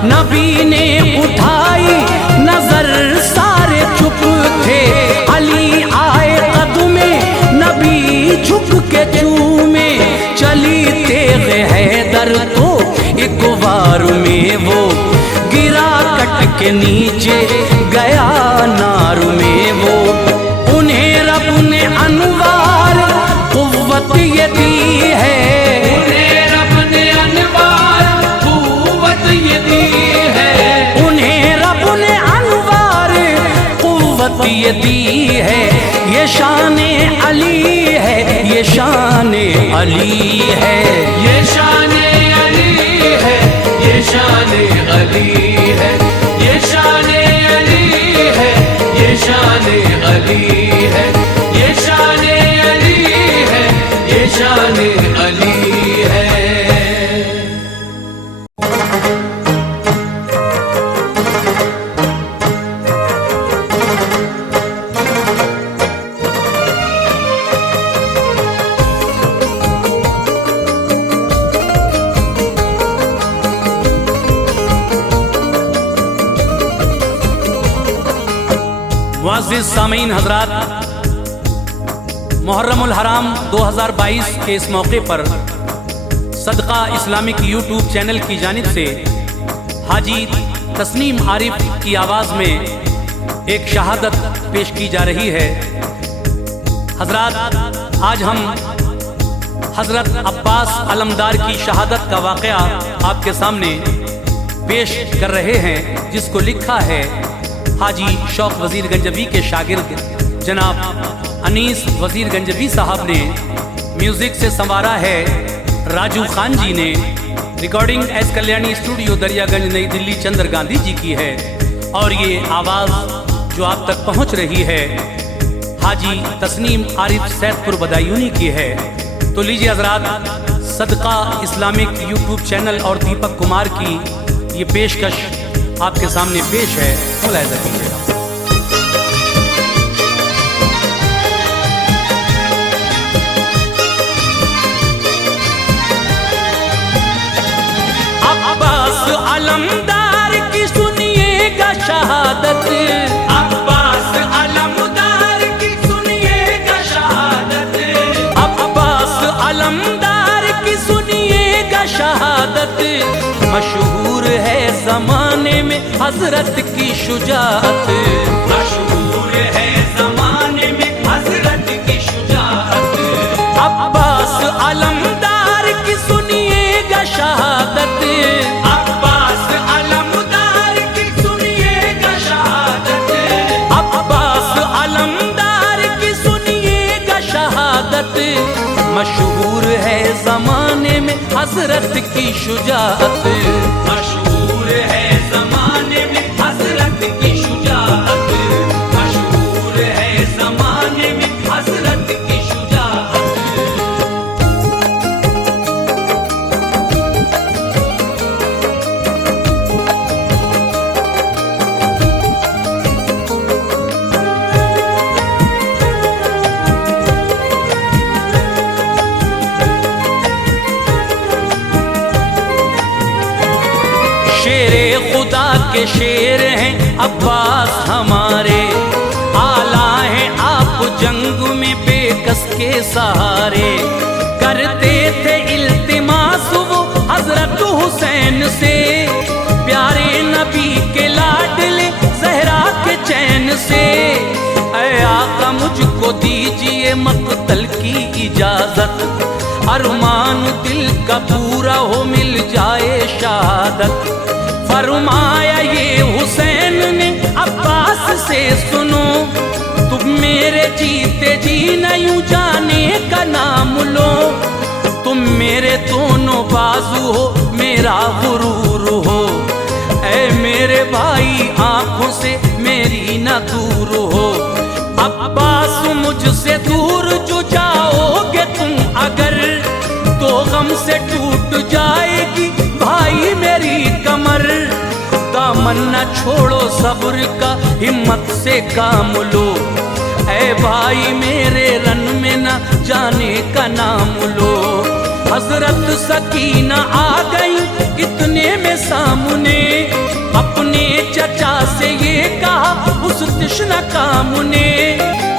नबी ने उठाई नजर सारे चुप थे, अली आए कदमे नबी झुक के चूमे। चली तेग हैदर तो एक बार में वो गिरा कट के नीचे गया नार में वो। उन्हें रब ने अनवार कुव्वत ये दी है, उन्हें रब ने अनवार कुव्वत ये दी है, उन्हें रब ने अनवार कुव्वत ये दी है। ये अली है, ये शान अली है, ये शान अली है, ये शान अली है, ये शान अली है, ये शान अली है, ये शान अली है, ये शान अली है। मुअज़्ज़िज़ सामीन हज़रात, मुहर्रमुल हराम 2022 के इस मौके पर सदका इस्लामिक यूट्यूब चैनल की जानिब से हाजी तस्नीम आरिफ की आवाज़ में एक शहादत पेश की जा रही है। हज़रात, आज हम हज़रत अब्बास अलमदार की शहादत का वाक़या आपके सामने पेश कर रहे हैं, जिसको लिखा है हाजी शौक वज़ीर गंजवी के शागिर्द जनाब अनीस वज़ीर गंजवी साहब ने। म्यूज़िक से संवारा है राजू खान जी ने। Recording S Kalyani studio Daryaganj नई दिल्ली चंद्र गांधी जी की है। और ये आवाज़ जो आप तक पहुंच रही है हाजी तस्नीम आरिफ सैदपुर बदायूनी की है। तो लीजिए हज़रात, सदका इस्लामिक यूट्यूब चैनल और दीपक कुमार की ये पेशकश आपके सामने पेश है, मुलाहिज़ा कीजिएगा। अब्बास अलमदार की सुनिएगा शहादत, अब्बास अलमदार की सुनिएगा शहादत, अब्बास अलमदार की सुनिएगा शहादत। मशहूर है ज़माने में हज़रत की शुजाअत, मशहूर है ज़माने में हज़रत की शुजाअत। अब्बास अलमदार की सुनिएगा शहादत, अब्बास अलमदार की सुनिएगा शहादत, अब्बास अलमदार की सुनिएगा शहादत। मशहूर है ज़माने में हज़रत की शुजाअत, मशहूर है ज़माने में हज़रत की शुजाअत, मशहूर है ज़माने में हज़रत की शुजाअत। शेरे खुदा के शेर हैं अब्बास हमारे, आला हैं आप जंग में बेकस के सहारे। करते थे इल्तिमास वो हज़रत हुसैन से, प्यारे नबी के लाडले ज़हरा के चैन से। ऐ आका मुझको दीजिए मक़तल की इजाज़त, अरमान दिल का पूरा हो मिल जाए शहादत। फरमाया ये हुसैन ने अब्बास से सुनो, तुम मेरे जीते जी न यूं जाने का नाम लो। तुम मेरे दोनों बाजू हो, मेरा गुरूर हो। ऐ मेरे भाई आंखों से मेरी न दूर हो। अब्बास मुझसे दूर जो जाओगे तुम अगर, तो गम से टूट जाएगी भाई मेरी कमर। दामन न छोड़ो सब्र का, हिम्मत से काम लो। ऐ भाई मेरे रन में न जाने का नाम लो। हज़रत सकीना आ गई इतने में सामने, अपने चचा से ये कहा उस तृष्णा काम ने।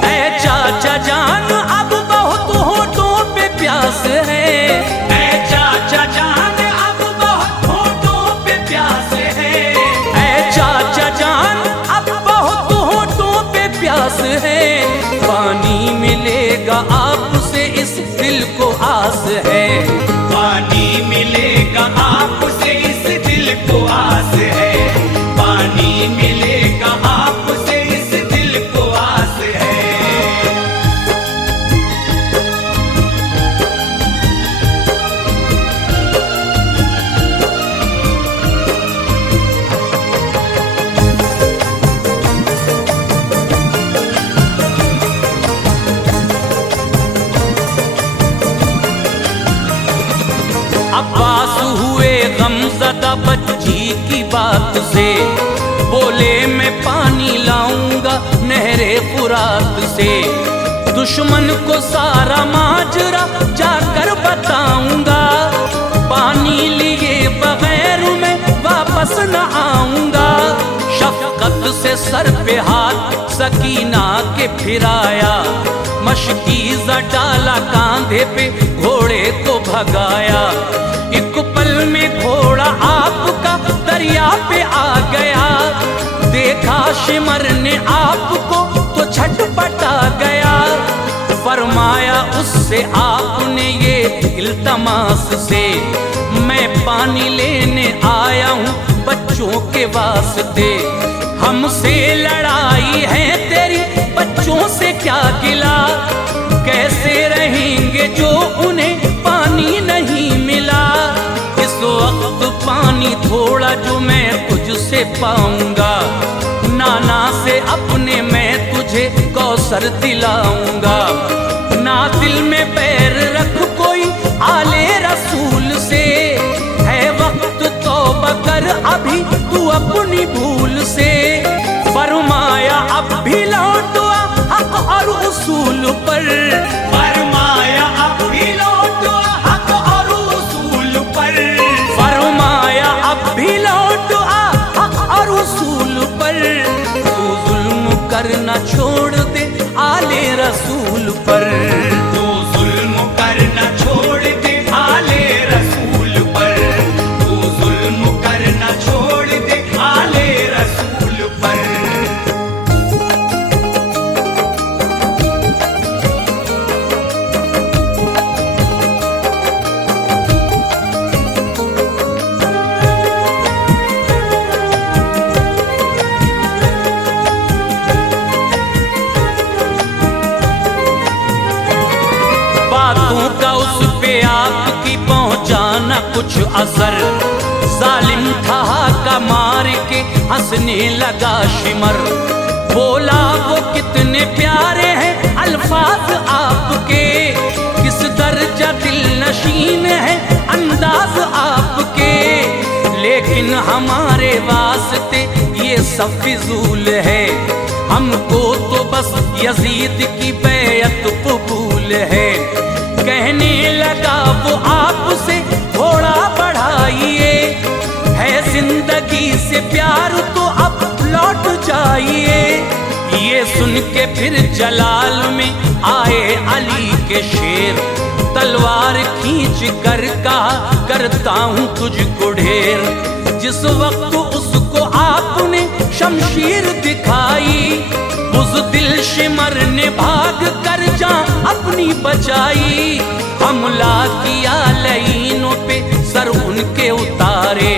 ऐ चाचा जान अब बहुत होठों पे प्यास है, ऐ चाचा जान अब बहुत होठों पे प्यास है, ऐ चाचा जान अब बहुत होठों पे प्यास है। पानी मिलेगा आपसे इस दिल को आस है, पानी मिलेगा आपसे इस दिल को आस है, पानी मिलेगा आपसे इस दिल को आस है। की बात से। बोले मैं पानी लाऊंगा नहरे फुरात से, दुश्मन को सारा माजरा जाकर बताऊंगा। पानी लिए बगैर मैं वापस न आऊंगा। शफकत से सर पे हाथ सकीना के फिराया, मशकीज़ा डाला कांधे पे घोड़े को भगाया। एक पल में घोड़ा आपका दरिया पे आ गया, देखा शिमर ने आपको तो छटपटा गया। फरमाया उससे आपने ये इल्तमास से, मैं पानी लेने आया हूँ बच्चों के वास्ते। हमसे लड़ाई है तेरी बच्चों से क्या गिला, कैसे रहेंगे जो उन्हें पानी नहीं मिला। इस वक्त पानी थोड़ा जो मैं तुझसे पाऊंगा, नाना से अपने मैं तुझे कौसर दिलाऊंगा। ना दिल में पैर रख कोई आले रसूल से, है वक्त तौबा कर अभी तू अपनी भूल से। फरमाया अब भी लौट आ हक और उसूल पर, फरमाया अब भी लौट आ हक और उसूल पर, फरमाया अब भी लौट आ हक और उसूल पर। तू जुल्म करना छोड़ दे आले रसूल पर, तू जुल्म करना छोड़ दे आले रसूल पर, तू जुल्म करना छोड़ दे आले रसूल पर। बातों का उस पे आपकी पहुंचाना कुछ असर। जालिम था का मार के हंसने लगा शिमर, बोला वो कितने प्यारे हैं अल्फाज आपके, किस दर्जा दिल नशीन है अंदाज आपके। लेकिन हमारे वास्ते ये सब फिजूल है, हमको तो बस यजीद की बैयत कबूल है। कहने लगा वो आपसे घोड़ा बढ़ाइए, है जिंदगी से प्यार तो अब लौट जाइए। ये सुन के फिर जलाल में आए अली के शेर, तलवार खींच कर कहा करता हूँ तुझको ढेर। जिस वक्त उसको आपने शमशीर दिखाई, उस दिल शिमर ने भाग कर जान अपनी बचाई। हमला किया लईनों पे सर उनके उतारे,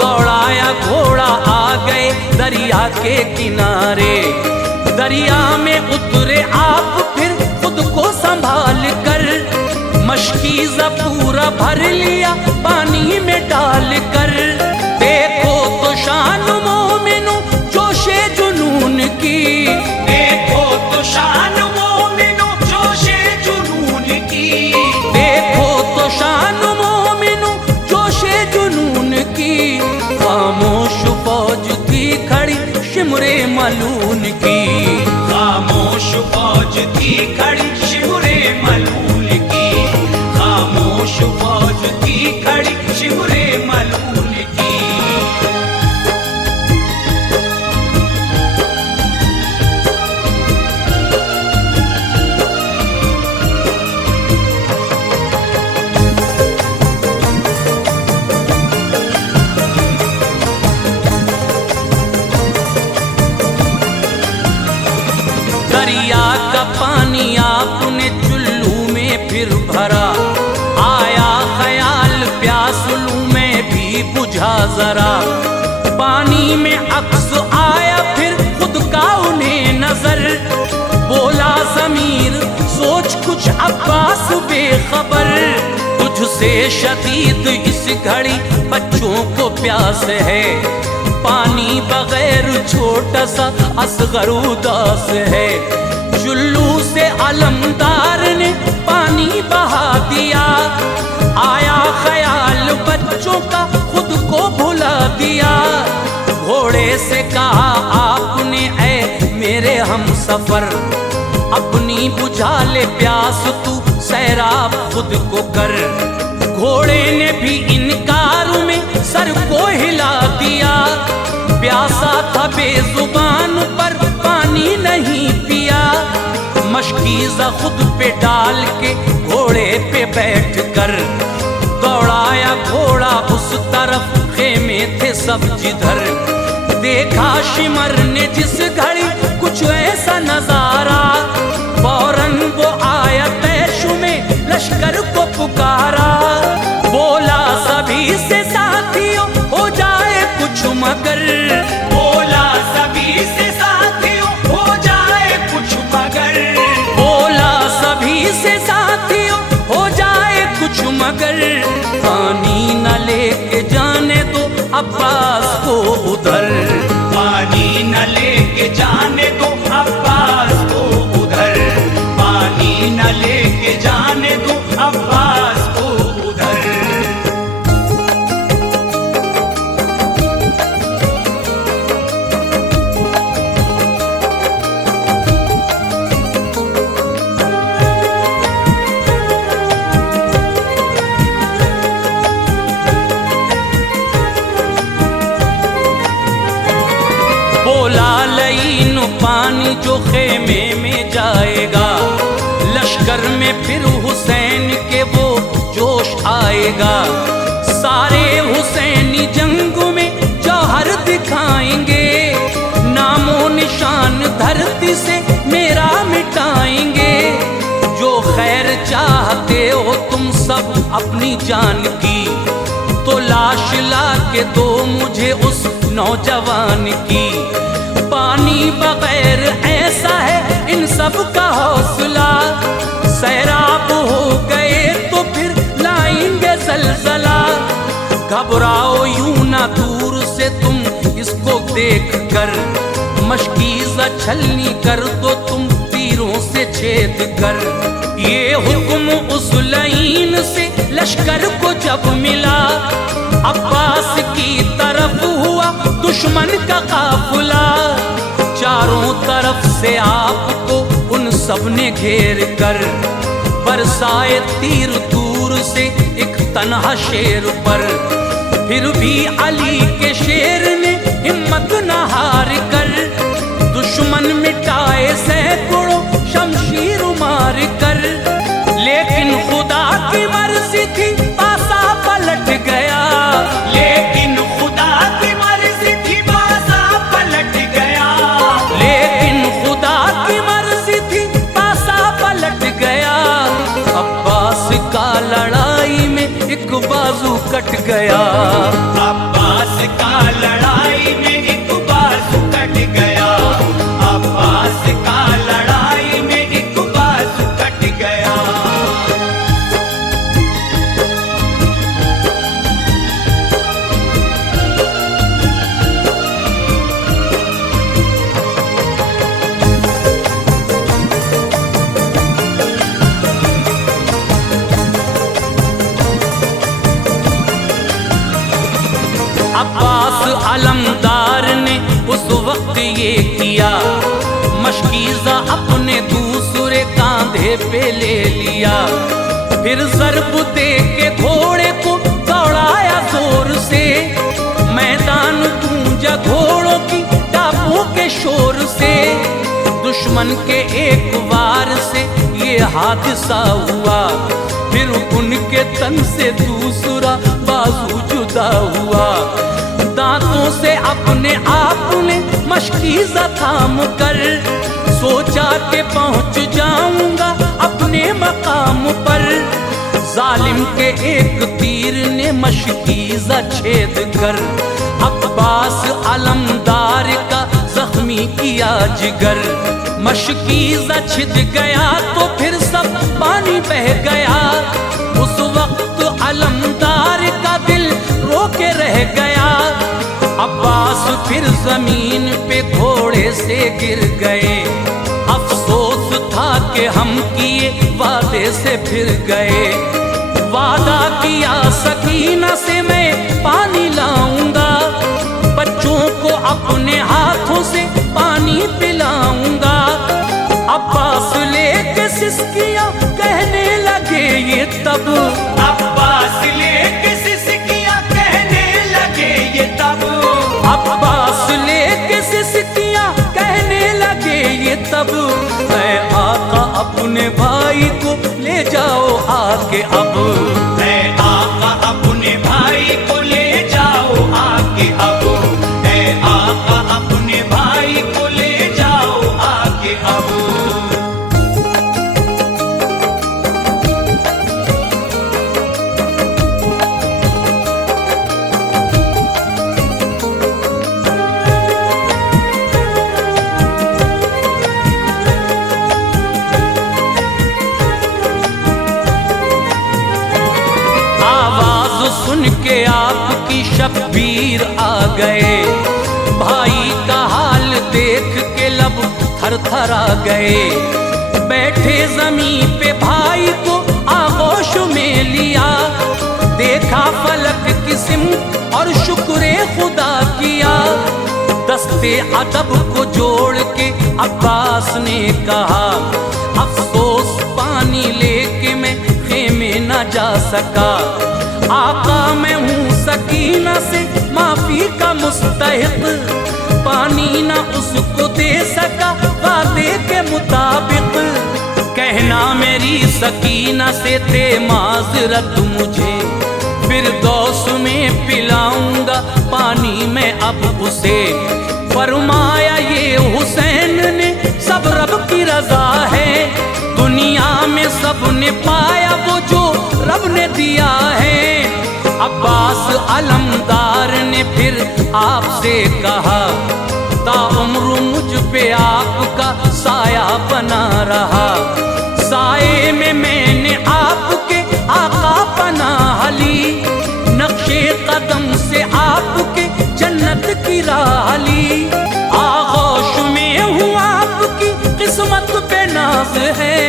दौड़ाया घोड़ा आ गए दरिया के किनारे। दरिया में उतरे आप फिर खुद को संभाल कर, मशकीज़ा पूरा भर लिया पानी में डाल कर। देखो तो शान मोमिनो जोशे जुनून की, देखो तो शान मोमिनो जोशे जुनून की, देखो तो शान मोमिनो जोशे जुनून की। खामोश फौज थी खड़ी शिमरे मलून की, खामोश फौज थी खड़ी शिमरे मलून की, खामोश फौज थी खड़ी शिमरे मलून की। दरिया का पानी आपने चुल्लू में फिर भरा, आया ख्याल प्यास लूं मैं भी बुझा जरा। पानी में अक्स आया फिर खुद का उन्हें नजर, बोला ज़मीर सोच कुछ अब्बास बेखबर। तुझसे शदीद इस घड़ी बच्चों को प्यास है, पानी बगैर छोटा सा असगर उदास है। चुल्लू से अलमदार ने पानी बहा दिया, आया ख्याल बच्चों का खुद को भुला दिया। घोड़े से कहा आपने, ऐ मेरे हम सफर, अपनी बुझा ले प्यास तू, सैराब खुद को कर। घोड़े ने भी इनकार में सर को हिला दिया, प्यासा था बेजुबान पर पानी नहीं पिया। मशकीज़ा खुद पे डाल के घोड़े पे बैठ कर, दौड़ाया घोड़ा उस तरफ, खेमे थे सब जिधर। देखा शिमर ने जिस घड़ी कुछ ऐसा नजारा, फौरन वो आया तैशु में लश्कर को पुकारा। बोला सभी से साथियों हो जाए कुछ मगर, बोला सभी से साथियों हो जाए कुछ मगर, बोला सभी से साथियों हो जाए कुछ मगर। पानी न लेके जाने दो अब्बास को उधर, पानी न लेके जाने दो अब्बास को उधर, पानी न लेके जाने दो अब्बास को उधर। बोला लईन पानी जो खेमे में जाएगा, लश्कर में फिर हुसैन के वो जोश आएगा। सारे हुसैनी जंग में जौहर दिखाएंगे, नामो निशान धरती से मेरा मिटाएंगे। जो खैर चाहते हो तुम सब अपनी जान की, तो लाश ला के दो मुझे उस नौजवान की। पानी बगैर ऐसा है इन सब का हौसला, सैराब हो गए तो फिर लाएंगे जलजला। घबराओ यूं ना दूर से तुम इसको देख कर, मशकीज़ा छलनी कर दो तुम तीरों से छेद कर। ये हुक्म उस लईन से लश्कर को जब मिला, अब्बास की तरफ हुआ दुश्मन का काफिला। चारों तरफ से आपको उन सब ने घेर कर, बरसाए तीर दूर से एक तन्हा शेर पर। फिर भी अली के शेर ने हिम्मत न हार कर, दुश्मन मिटाए सैकड़ों शमशीर मार कर। लेकिन खुदा की मर्जी थी पासा पलट गया, लेकिन खुदा की मर्जी थी पासा पलट गया, लेकिन खुदा की मर्जी थी पासा पलट गया। अब्बास का लड़ाई में एक बाजू कट गया, अब्बास का लड़ाई में एक बाजू कट गया, अब्बास का लड़ाई में एक बाजू कट गया। अब्बास अलमदार ने उस वक्त ये किया, मशकीज़ा अपने दूसरे कांधे पे ले लिया। फिर ज़रब दे के घोड़े को दौड़ाया जोर से, मैदान गूंजा घोड़ों की टापों के शोर से। दुश्मन के एक वार से ये हादसा हुआ, फिर उनके तन से दूसरा बाजू जुदा हुआ। दांतों से अपने आप ने मशकीज़ा थाम कर, सोचा के पहुंच जाऊंगा अपने मकाम पर। जालिम के एक तीर ने मशकीज़ा छेद कर, अब्बास अलमदार का जख्मी किया जिगर। मशकीज़ा छिद गया तो फिर सब पानी बह गया, उस वक्त अलमदार का दिल रो के रह गया। अब्बास फिर जमीन पे घोड़े से गिर गए, अफसोस था कि हम किए वादे से फिर गए। वादा किया सकीना से मैं पानी लाऊंगा, बच्चों को अपने सिसकियां कहने लगे ये तब, अब्बास लेके सिसकियां कहने लगे ये तब, अब्बास लेके सिसकियां कहने लगे ये तब, ऐ आका अपने भाई को ले जाओ आके अब, ऐ आका अपने भाई को ले जाओ आके अब, ऐ आका अपने भाई को ले जाओ आके अब। सुन के आपकी शब्बीर आ गए, भाई का हाल देख के लब थर थर आ गए, बैठे जमीन पे भाई को आगोश में लिया, देखा फलक की सिमत और शुक्र खुदा किया, दस्ते अदब को जोड़ के अब्बास ने कहा, अफसोस पानी लेके मैं खेमे न जा सका, आका मैं हूँ सकीना से माफी का मुस्तहिक, पानी ना उसको दे सका वादे के मुताबिक, कहना मेरी सकीना से दे माजरत मुझे, फिर दोस में पिलाऊंगा पानी मैं अब उसे, फरमाया ये हुसैन ने सब रब की रजा है, दुनिया में सब ने पाया वो जो रब ने दिया है, अब्बास अलमदार ने फिर आपसे कहा, ताउम्र मुझ पे आपका साया बना रहा, साए में मैंने आपके आका पनाह ली, नक्शे कदम से आपके जन्नत की राह ली, आगोश में हूँ आपकी किस्मत पे नाज है,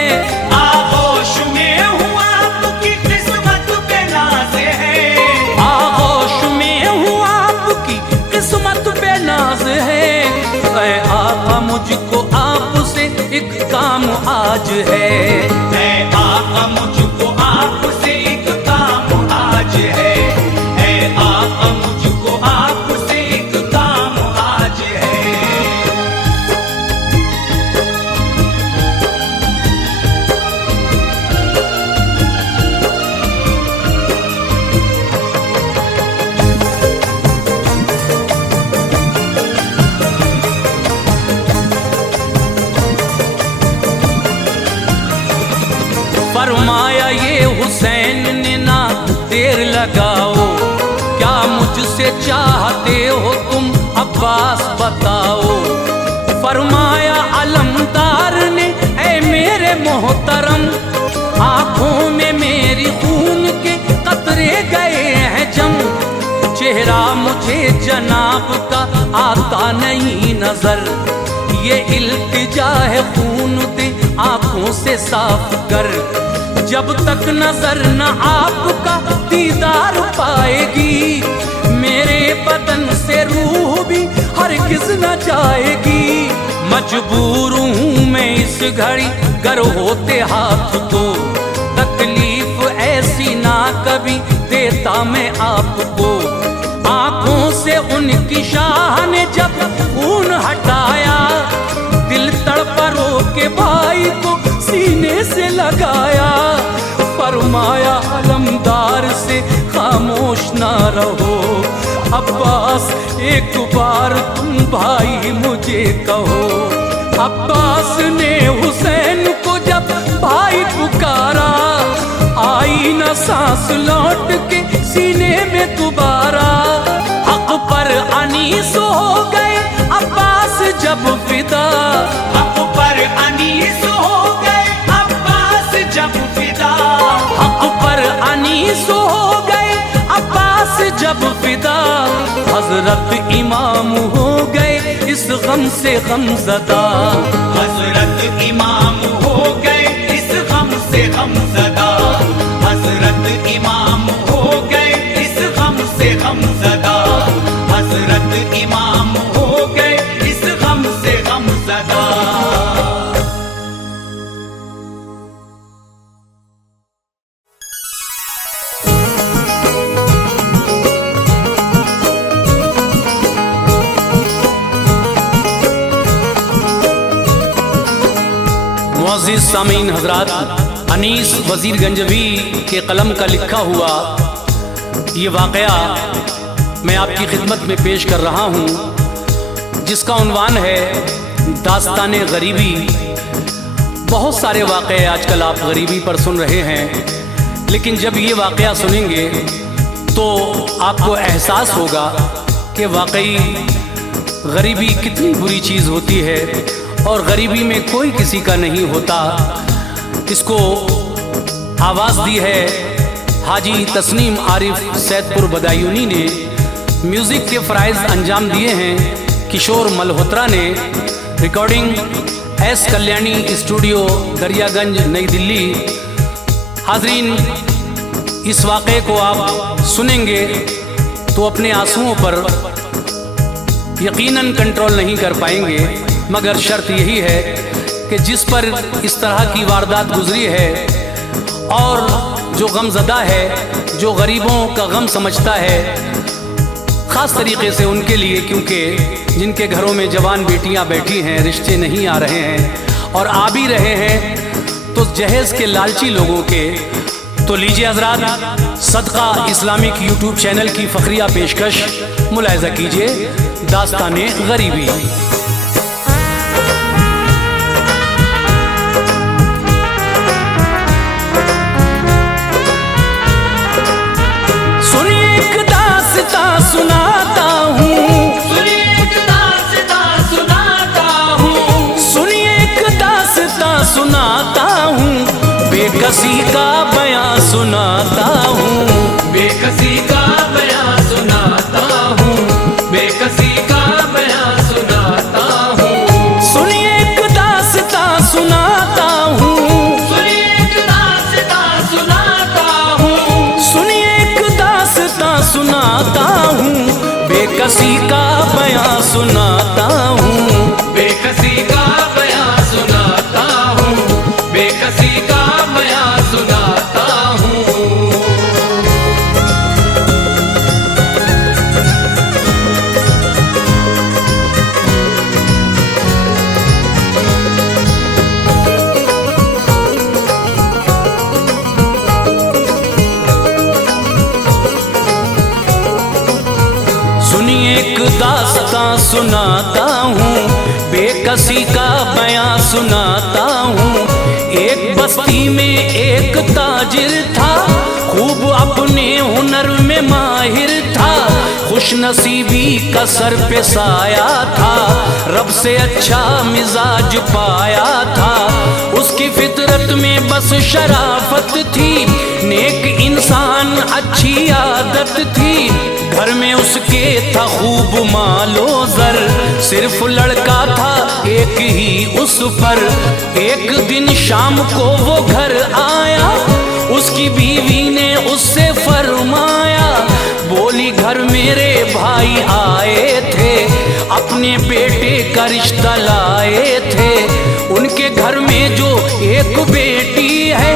आगोश में हूँ आपकी किस्मत पे नाज है, आगोश में हूँ आपकी किस्मत पे नाज है, ऐ आका मुझको आपसे एक काम आज है, ऐ आका मुझको आपसे एक काम आज है, ऐ आका मुझको आपसे एक काम आज है। फरमाया ये हुसैन ने ना देर लगाओ, क्या मुझसे चाहते हो तुम अब्बास बताओ, फरमाया अलमदार ने ऐ मेरे मोहतरम, आंखों में मेरी खून के कतरे गए हैं जम, चेहरा मुझे जनाब का आता नहीं नजर, ये इल्तिजा है खून दे आंखों से साफ कर, जब तक नजर न आपका दीदार पाएगी, मेरे बदन से रूह भी हरगिज न जाएगी, मजबूर हूँ मैं इस घड़ी गर होते हाथ तो, तकलीफ ऐसी ना कभी देता मैं आपको, आंखों से उनकी शाह ने जब खून हटाया, दिल तड़पा रो के भाई को सीने से लगाया, फरमाया अलमदार से खामोश ना रहो, अब्बास एक बार तुम भाई मुझे कहो, अब्बास ने हुसैन को जब भाई पुकारा, आई न सांस लौट के सीने में दोबारा, हक पर अनीस हो गए अब्बास जब फिदा, हक पर अनीस हो गए अब्बास जब फिदा, हक पर अनीस हो गए अब्बास जब फिदा, हजरत इमाम हो गए इस गम से गमज़दा, हजरत इमाम हो गए इस गम से गमज़दा, हजरत इमाम हो गए इस गम से गमज़दा, हजरत इमाम हो गए इस गम से गमज़दा। मुअज़्ज़िज़ सामीन हज़रात, अनीस वज़ीर गंजवी के कलम का लिखा हुआ ये वाक़या मैं आपकी खिदमत में पेश कर रहा हूँ, जिसका उन्वान है दास्ताने गरीबी। बहुत सारे वाक़े आजकल आप गरीबी पर सुन रहे हैं, लेकिन जब ये वाक़या सुनेंगे तो आपको एहसास होगा कि वाकई गरीबी कितनी बुरी चीज़ होती है और गरीबी में कोई किसी का नहीं होता। इसको आवाज़ दी है हाजी तस्नीम आरिफ सैदपुर बदायूनी ने, म्यूज़िक के फ़राइज़ अंजाम दिए हैं किशोर मल्होत्रा ने, recording S Kalyani studio Daryaganj नई दिल्ली। हाज़रीन, इस वाक़े को आप सुनेंगे तो अपने आंसुओं पर यकीनन कंट्रोल नहीं कर पाएंगे, मगर शर्त यही है कि जिस पर इस तरह की वारदात गुजरी है और जो गमज़दा है, जो गरीबों का गम समझता है, ख़ास तरीके से उनके लिए, क्योंकि जिनके घरों में जवान बेटियां बैठी हैं, रिश्ते नहीं आ रहे हैं और आ भी रहे हैं तो जहेज़ के लालची लोगों के। तो लीजिए हज़रात, सदका इस्लामिक यूट्यूब चैनल की फ़खरिया पेशकश मुलाहिज़ा कीजिए, दास्ताने गरीबी। सुनिए एक दास्तां सुनाता हूँ, सुनिए एक दास्तां सुनाता हूँ, सुनिए एक दास्तां सुनाता हूँ, बेकसी का बयां सुनाता हूँ, बेकसी का बयां सुनाता हूँ, बेकसी का बयां सुनाता हूँ। सुनिए एक दास्तां सुनाता हूँ, सुनिए एक दास्तां सुनाता हूँ, सुनिए एक दास्तां सुनाता हूँ, बेकसी का बयां सुनाता हूँ, बेकसी का बयां सुनाता हूँ, बेकसी का बयां सुनाता हूँ। सुनिए एक दास्तां सुनाता हूँ, बेकसी का बयां सुनाता हूँ। एक बस्ती में एक ताजिर था, खूब अपने हुनर में माहिर था, खुश नसीबी का सर पे साया था, रब से अच्छा मिजाज पाया था। उसकी फितरत में बस शराफत थी, नेक इंसान अच्छी आदत थी, घर में उसके था खूब मालो ज़र, सिर्फ लड़का था एक ही उस पर। एक दिन शाम को वो घर आया, उसकी बीवी ने उससे फरमाया, बोली घर मेरे भाई आए थे, अपने बेटे का रिश्ता लाए थे, उनके घर में जो एक बेटी है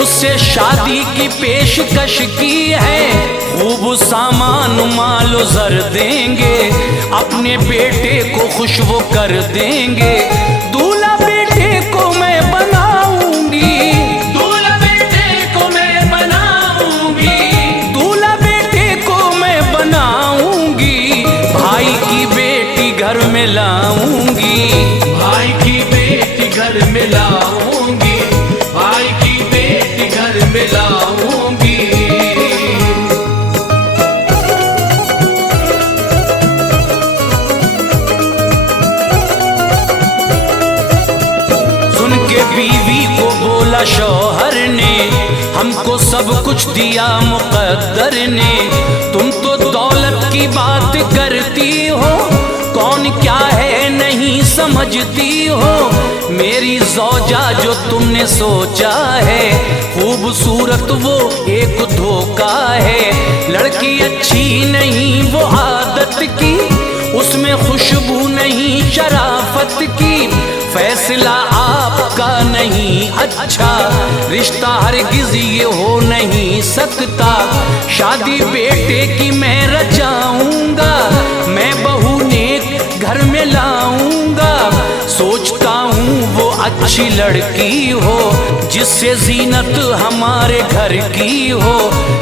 उससे शादी की पेशकश की है, खूब सामान मालो ज़र देंगे, अपने बेटे को खुश वो कर देंगे, दूल्हा बेटे को मैं बनाऊंगी, दूल्हा बेटे को मैं बनाऊंगी, दूल्हा बेटे को मैं बनाऊंगी, भाई की बेटी घर में लाऊंगी, भाई की बेटी घर में लाऊंगी, भाई की बेटी घर में लाऊंगी। सुन के बीवी को बोला शौहर ने, हमको सब कुछ दिया मुकद्दर ने, तुम तो दौलत की बात करती हो, कौन क्या है नहीं समझती हो, मेरी ज़ौजा जो तुमने सोचा है, खूबसूरत वो एक धोखा है, लड़की अच्छी नहीं वो आदत की, उसमें खुशबू नहीं शराफत की, फैसला आपका नहीं अच्छा, रिश्ता हरगिज़ ये हो नहीं सकता, शादी बेटे की मैं रचाऊंगा, मैं बहू नेक घर में लाऊंगा, सोचता हूँ वो अच्छा अच्छी लड़की हो, जिससे जीनत हमारे घर की हो।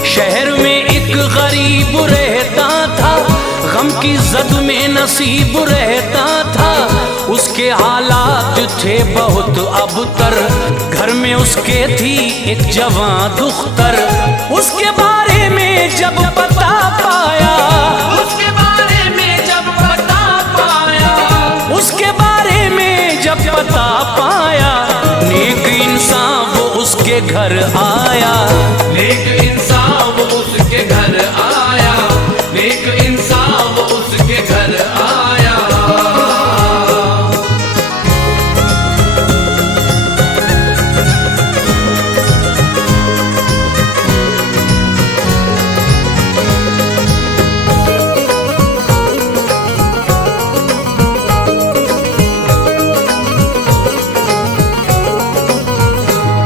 शहर में एक गरीब रहता था, गम की जद में नसीब रहता था। उसके हालात थे बहुत अबतर, घर में उसके थी एक जवां दुख्तर। उसके बारे में जब पता पाया, उसके बारे में जब पता पाया, उसके बारे में जब पता पाया, नेक इंसान वो उसके घर आया। नेक इंसान वो उसके घर आया, नेक इंसान वो उसके घर आया।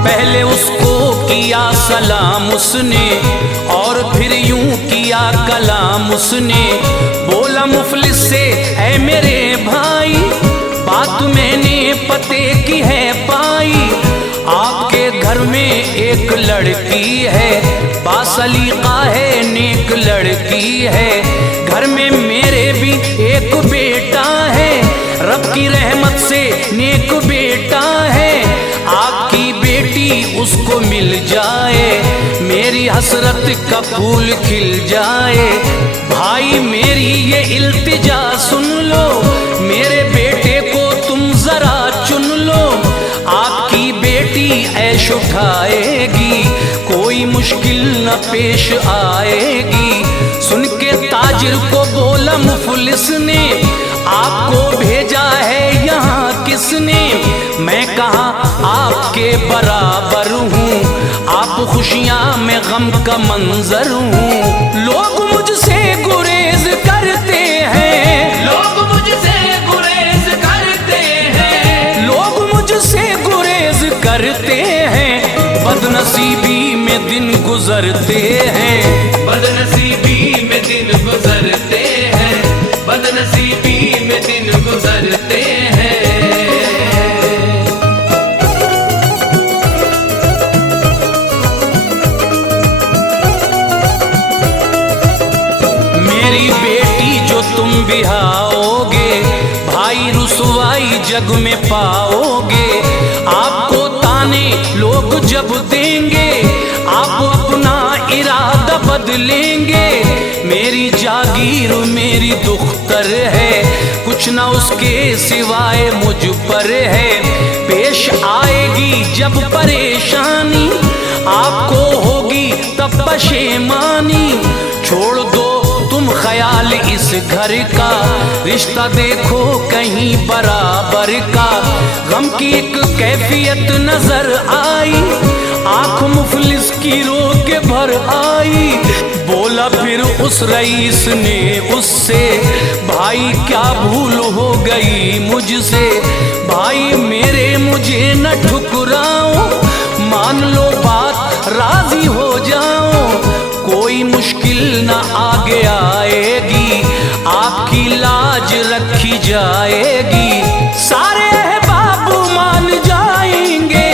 पहले उसको किया सलाम उसने, और फिर यूं किया कलाम उसने। बोला मुफलिस से ऐ मेरे भाई, बात मैंने पते की है पाई। आपके घर में एक लड़की है, बासलीका है, नेक लड़की है। घर में मेरे भी एक बेटा है, रब की रहमत से नेक बेटा है। आपकी बेटी उसको मिल जाए, मेरी हसरत का फूल खिल जाए। भाई मेरी ये इल्तिजा सुन लो, मेरे बेटे को तुम जरा चुन लो। आपकी बेटी ऐश उठाएगी, कोई मुश्किल न पेश आएगी। सुन के ताजिर को बोला मुफलिस ने, आपको भेजा है यहाँ किसने? मैं कहा आपके बराबर हूँ, आप खुशियाँ में गम का मंजर हूँ। लोग मुझसे गुरेज करते हैं, लोग मुझसे गुरेज करते हैं, लोग मुझसे गुरेज करते हैं। बदनसीबी में दिन गुजरते हैं, बदनसीबी में दिन गुजरते हैं, बदनसीबी में दिन गुजरते हैं। मेरी बेटी जो तुम बिहाओगे, भाई रुसवाई जग में पाओगे। आपको ताने लोग जब देंगे, आप अपना इरादा बदलेंगे। मेरी जागीर मेरी दुख्तर है, कुछ ना उसके सिवाय मुझ पर है। पेश आएगी जब परेशानी, आपको होगी तब पशेमानी। छोड़ दो तुम ख्याल इस घर का, रिश्ता देखो कहीं बराबर का। गम की एक कैफियत नजर आई, आंख मुफलिस की रो के भर आई। बोला फिर उस रईस ने उससे, भाई क्या भूल हो गई मुझसे। भाई मेरे मुझे न ठुकराओ, मान लो बात राजी हो जाओ। कोई मुश्किल न आगे आएगी, आपकी लाज रखी जाएगी। सारे अहबाब मान जाएंगे,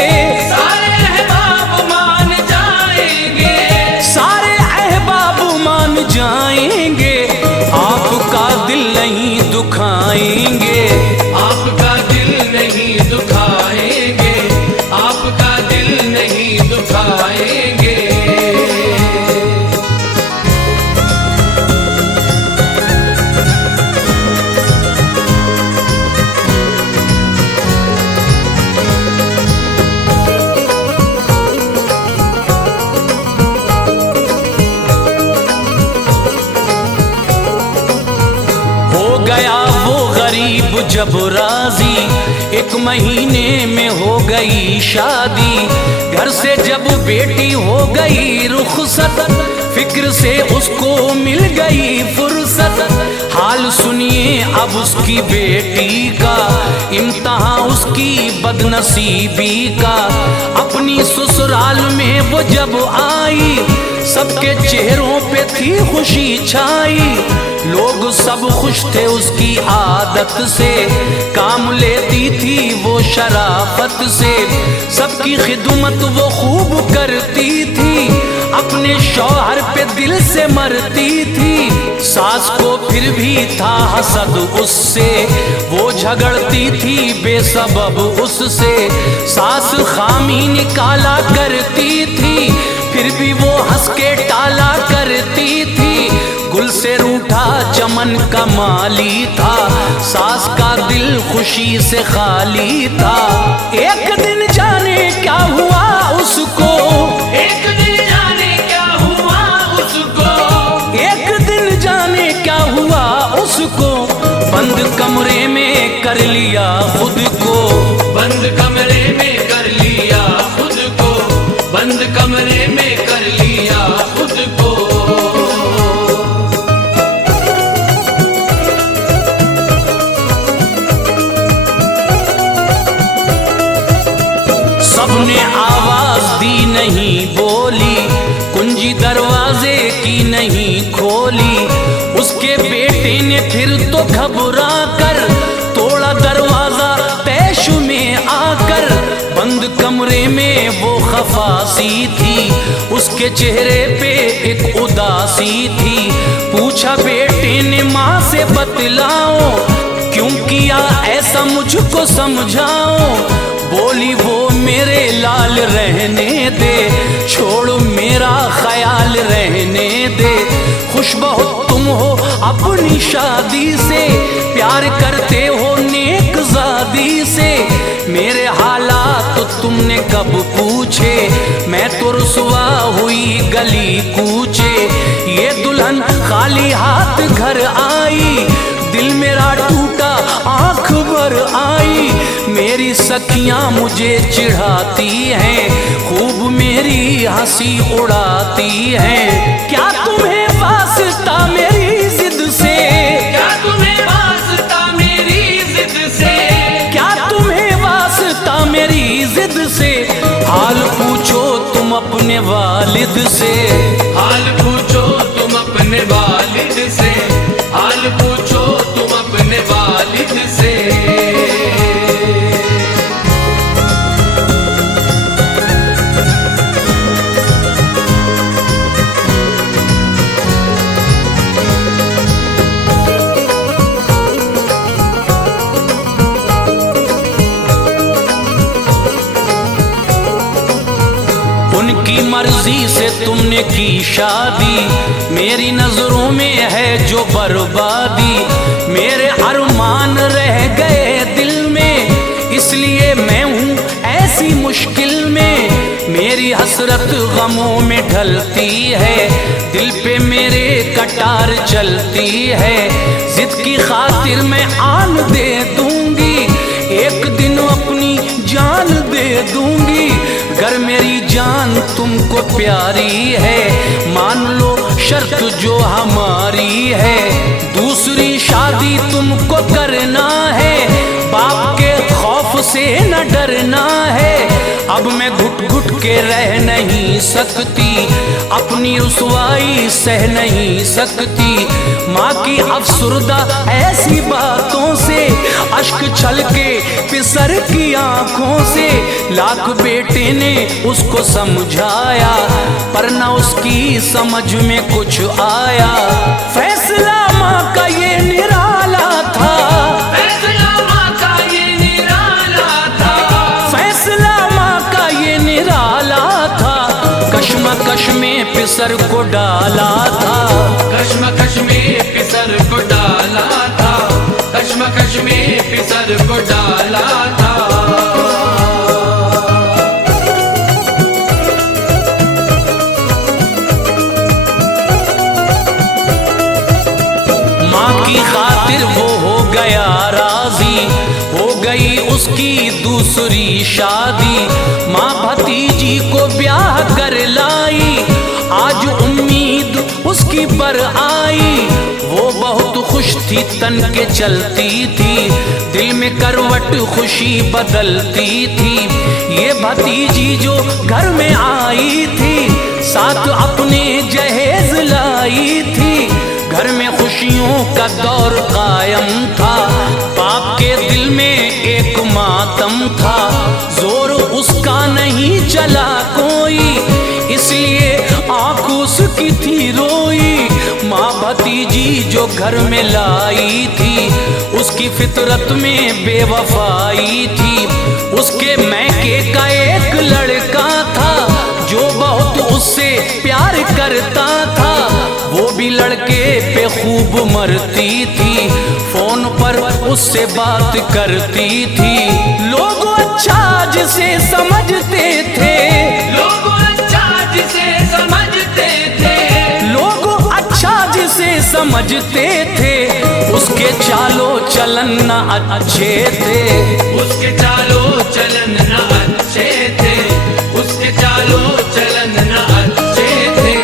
सारे अहबाब मान जाएंगे, सारे अहबाब मान जाएंगे। आपका दिल नहीं दुखाएंगे, आपका दिल नहीं दुखाएंगे, आपका दिल नहीं दुखाएंगे। गया वो गरीब जब राजी, एक महीने में हो गई शादी। घर से जब बेटी हो गई रुखसत, फिक्र से उसको मिल गई फुर्सत। हाल सुनिए अब उसकी बेटी का, इम्तहान उसकी बदनसीबी का। अपनी ससुराल में वो जब आई, सबके चेहरों पे थी खुशी छाई, लोग सब खुश थे उसकी आदत से, काम लेती थी वो शराफत से, सबकी खिदमत वो खूब करती थी, अपने शौहर पे दिल से मरती थी। सास को फिर भी था हसद उससे, वो झगड़ती थी बेसबब उससे, सास खामी निकाला करती थी, फिर भी वो हंस के टाला करती थी। गुल से रूठा चमन का माली था, सास का दिल खुशी से खाली था। एक दिन जाने क्या हुआ उसको, एक दिन जाने क्या हुआ उसको, एक दिन जाने क्या हुआ उसको, बंद कमरे में कर लिया खुद को, बंद कमरे में कर लिया खुद को, बंद कमरे में कर लिया खुद को। सबने आवाज दी नहीं बोली, कुंजी दरवाजे की नहीं खोली, उसके बेटे ने फिर तो घबरा कर तोड़ा दरवाजा तैश में आकर। बंद कमरे में वो खफासी थी, उसके चेहरे पे एक उदासी थी, पूछा बेटे ने माँ से बतलाओ, क्यों किया ऐसा मुझको समझाओ। बोली वो मेरे लाल रहने दे, छोड़ मेरा ख्याल रहने दे, खुश बहुत तुम हो अपनी शादी से, प्यार करते हो नेक ज़ादी से, मेरे हालात तो तुमने कब पूछे, मैं तो रुसवा हुई गली कूचे। ये दुल्हन खाली हाथ घर आई, दिल मेरा टूटा आंख भर आई, मेरी सखियां मुझे चिढ़ाती हैं, खूब मेरी हंसी उड़ाती हैं। क्या तुम्हें वास्ता मेरी जिद से, क्या तुम्हें वास्ता मेरी जिद से, क्या तुम्हें वास्ता मेरी जिद से, हाल पूछो तुम अपने वालिद से, हाल पूछो तुम अपने वालिद से, हाल पूछो तुम अपने वालिद से। उनकी मर्जी से तुमने की शादी, मेरी नजरों में है जो बर्बादी, मेरे अरमान रह गए दिल में, इसलिए मैं हूँ ऐसी मुश्किल में, मेरी हसरत गमों में ढलती है, दिल पे मेरे कटार चलती है, जिद की खातिर मैं आन दे दूंगी, एक दिन अपनी जान दे दूंगी, अगर मेरी जान तुमको प्यारी है, मान लो शर्त जो हमारी है, दूसरी शादी तुमको करना है, बाप के खौफ से न डरना है, अब मैं घुट घुट के रह नहीं सकती, अपनी रुसवाई सह नहीं सकती, माँ की अफसुर्दा ऐसी बातों से, अश्क छलके पिसर की आंखों से, लाख बेटे ने उसको समझाया, पर न उसकी समझ में कुछ आया, फैसला माँ का ये निराला था, फैसला माँ का ये निराला था, फैसला माँ का ये निराला था, कश्मकश में पिसर को डाला था, कश्मकश में पिसर को डाला था, कश्मकश में पिसर को डाला था। माँ की खातिर वो हो गया राजी, हो गई उसकी दूसरी शादी, माँ भतीजी को ब्याह कर लाई, आज उम्मीद उसकी पर आई, वो बहुत खुश थी तन के चलती थी, दिल में करवट खुशी बदलती थी, ये भतीजी जो घर में आई थी, साथ अपने दौर कायम था, बाप के दिल में एक मातम था, जोर उसका नहीं चला कोई, इसलिए आंख उसकी थी रोई। माँ भतीजी जो घर में लाई थी, उसकी फितरत में बेवफाई थी। उसके मैके का एक लड़का था, जो बहुत उससे प्यार करता था, वो भी लड़के पे खूब मरती थी, फोन पर उससे बात करती थी। लोग अच्छा जिसे समझते थे, लोग अच्छा जिसे समझते थे, लोग अच्छा जिसे समझते थे, उसके चालो चलन न अच्छे थे, उसके चालो चलन न अच्छे थे, उसके चालो चलन न अच्छे थे।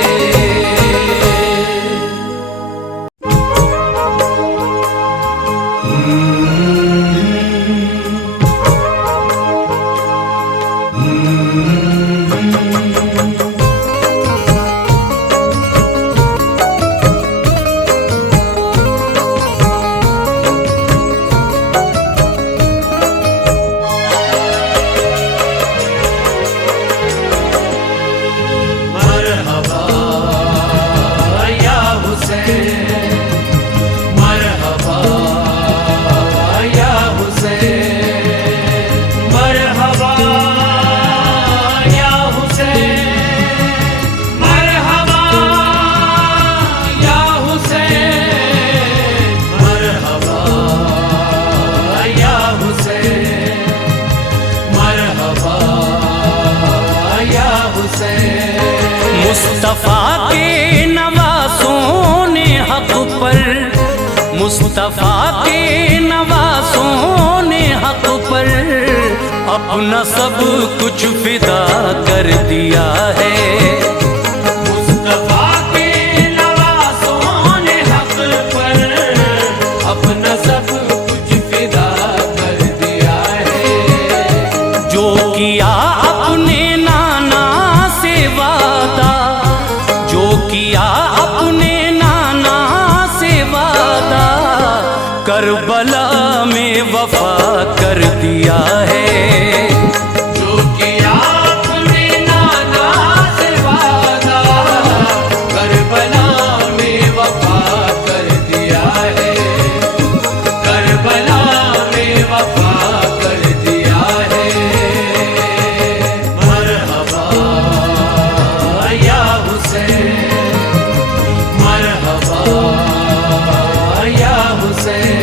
मुस्तफा के नवासों ने हक पर, मुस्तफा के नवासों ने हक पर अपना सब कुछ फिदा कर दिया है। मुस्तफा के नवासों ने हक पर अपना सब कुछ फिदा कर दिया है। जो किया अपने नाना से वादा, जो किया अपने नाना से वादा, करबला में वफा कर दिया है। जो किया अपने नाना से वादा, करबला में वफा कर दिया है, करबला में वफा कर दिया है। मरहबा या हुसैन, मरहबा या हुसैन।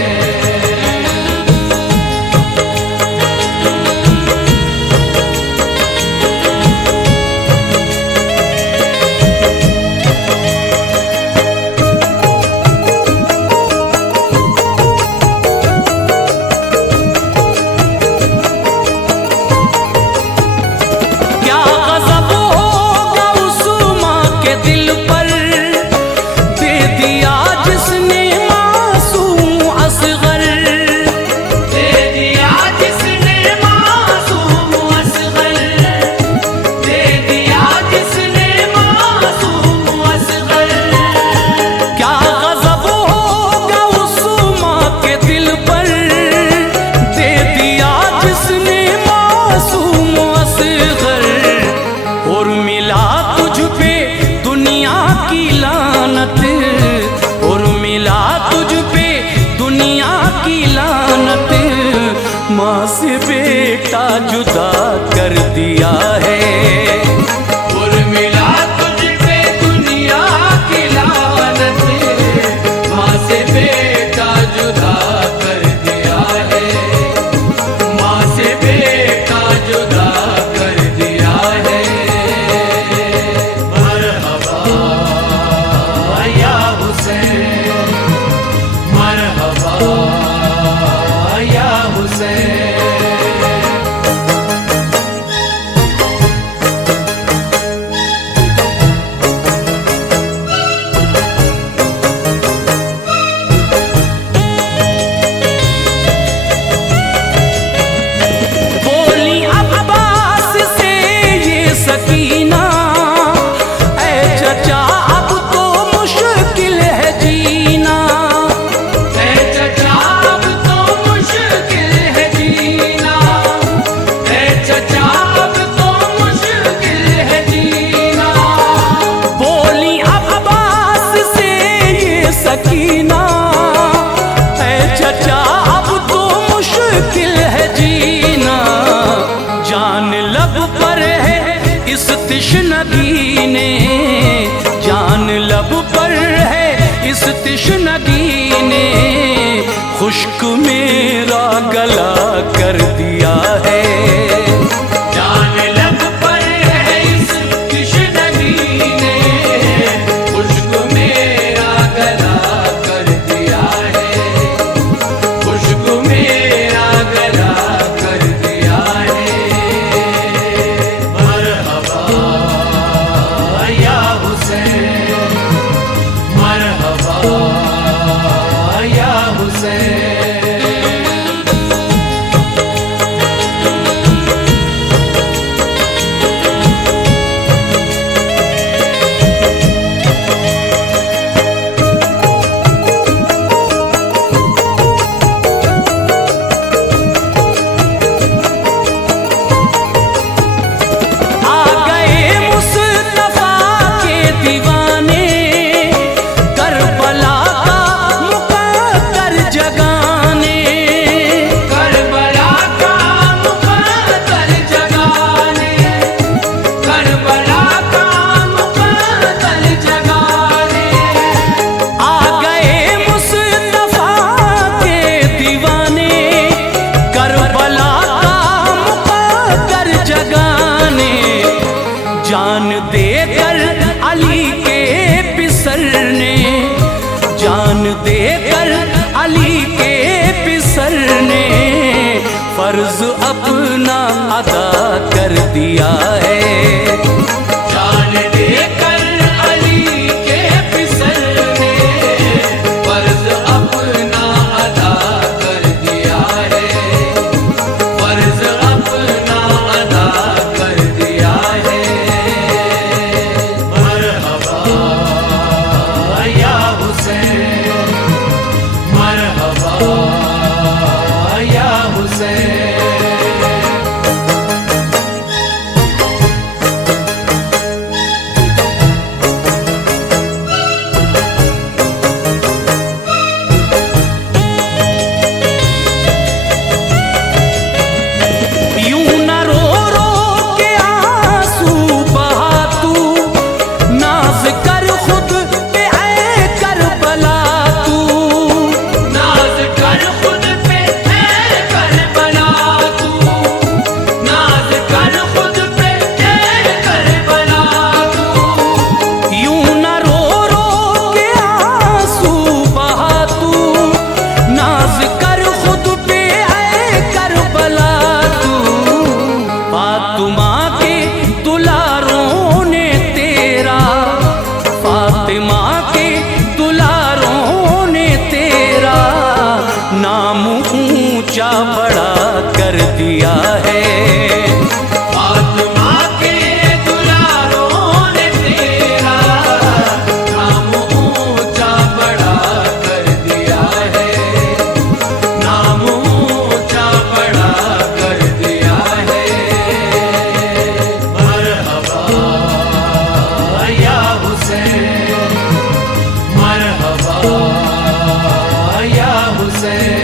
क्या गज़ब होगा उस माँ के दिल पर, दे दिया जिसने मासूम असग़र, दे दिया जिसने मासूम असग़र, दे दिया जिसने मासूम असग़र। क्या गज़ब होगा उस माँ के दिल पर, दे दिया जिसने मासूम असग़र। और मिला तुझ पे दुनिया की लानत, और मिला तुझ पे दुनिया की लानत, माँ से बेटा जुदा कर दिया है। और मिला तुझ पे दुनिया की लानत, माँ से बेटा जुदा कर दिया है, माँ से बेटा जुदा कर दिया है। मरहबा या हुसैन, मरहबा या हुसैन। बोली अब्बास से ये सकीना, ऐ चचा अब तो मुश्किल है जीना। तिश्नगी ने खुश्क मेरा गला कर दिया है। जान लब पर है इस तिश्नगी ने खुश्क मेरा गला कर दिया है, खुश्क मेरा गला कर दिया है। मरहबा या हुसैन, मरहबा या हुसैन। जान देकर अली के पिसरने, जान देकर अली के पिसरने फर्ज अपना अदा कर दिया है। जान देकर अली के पिसरने फर्ज अपना अदा कर दिया है, फर्ज अपना अदा कर दिया है। मरहबा या हुसैन, मरहबा या हुसैन। बड़ा कर दिया है। फातिमा के दुलारों ने तेरा नाम ऊंचा बड़ा कर दिया है, नाम ऊंचा बड़ा कर दिया है। मरहबा या हुसैन, मरहबा या हुसैन।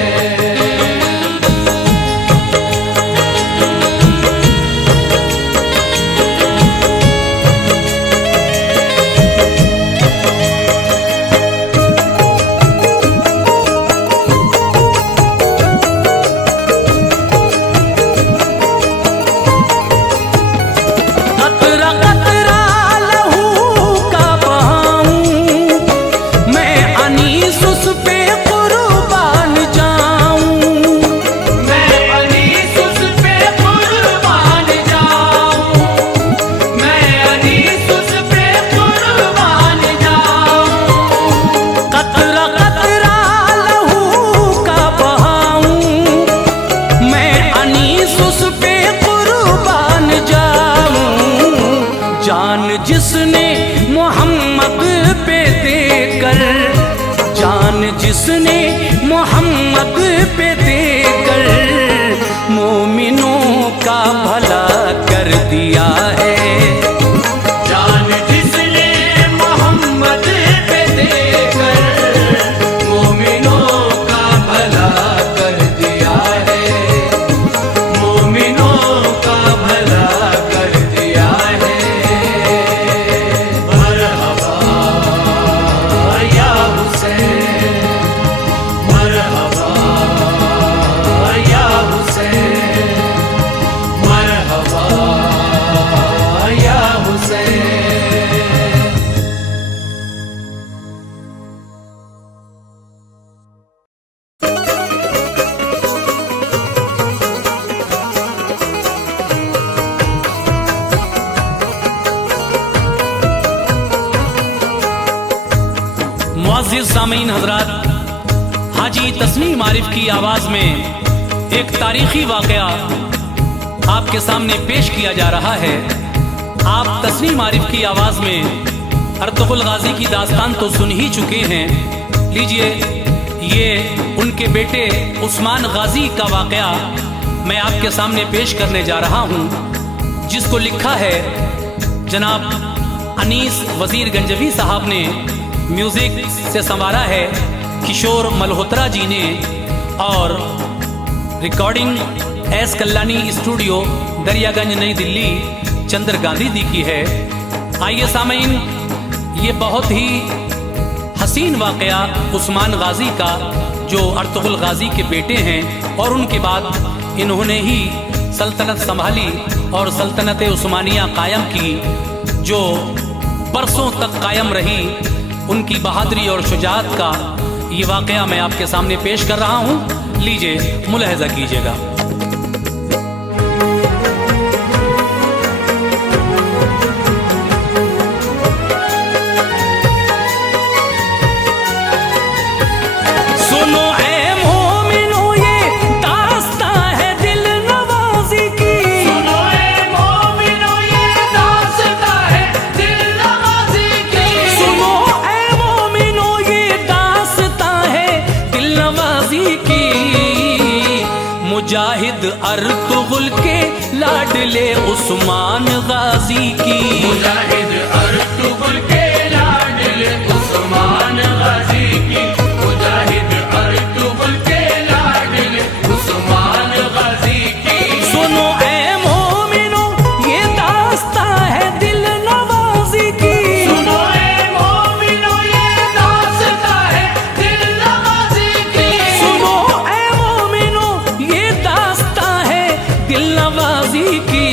जान जिसने मोहम्मद पे देकर, जान जिसने मोहम्मद पे देकर मोमिनों का भला कर दिया है। जान जिसने मोहम्मद पे देकर मोमिनों का भला कर दिया है, मोमिनों का भला कर दिया है। मरहबा या हुसैन, मुअज़्ज़िज़ सामीन हज़रात, हाजी तस्नीम आरिफ की आवाज़ में एक तारीखी वाक़या आपके सामने पेश किया जा रहा है। आप तस्नीम आरिफ की आवाज़ में अर्तुग़रुल गाज़ी की दास्तान तो सुन ही चुके हैं। लीजिए, ये उनके बेटे उस्मान गाज़ी का वाक़या मैं आपके सामने पेश करने जा रहा हूँ, जिसको लिखा है जनाब अनीस वज़ीर गंजवी साहब ने, म्यूज़िक से संवारा है किशोर मल्होत्रा जी ने, और रिकॉर्डिंग एस कल्लानी स्टूडियो दरियागंज नई दिल्ली चंद्र गांधी दी की है। आइए सामीन, ये बहुत ही हसीन वाक़या उस्मान गाज़ी का, जो अर्तुग़रुल गाज़ी के बेटे हैं, और उनके बाद इन्होंने ही सल्तनत संभाली और सल्तनत उस्मानिया कायम की, जो बरसों तक कायम रही। उनकी बहादुरी और शुजाअत का ये वाक़या मैं आपके सामने पेश कर रहा हूँ। लीजिए, मुलाहिज़ा कीजिएगा। सुनो ऐ मोमिनो, ये दास्तां है दिल नवाज़ी की। सुनो ए मोमिनो, ये दास्तां है दिल नवाज़ी की। सुनो ऐ मोमिनो, ये दास्तां है दिल नवाज़ी की। मुजाहिद अर्तुग़रुल के लाडले उस्मान गाज़ी की। मुजाहिद अर्तुग़रुल के लाडले उस्मान गाज़ी की। मुजाहिद अर्तुग़रुल के लाडले उस्मान गाज़ी की। सुनो ऐ मोमिनो, ये दास्तां है दिल नवाज़ी की। सुनो ए मोमिनो, ये दास्तां है दिल नवाज़ी की। सुनो ऐ मोमिनो, ये दास्तां है दिल नवाज़ी की।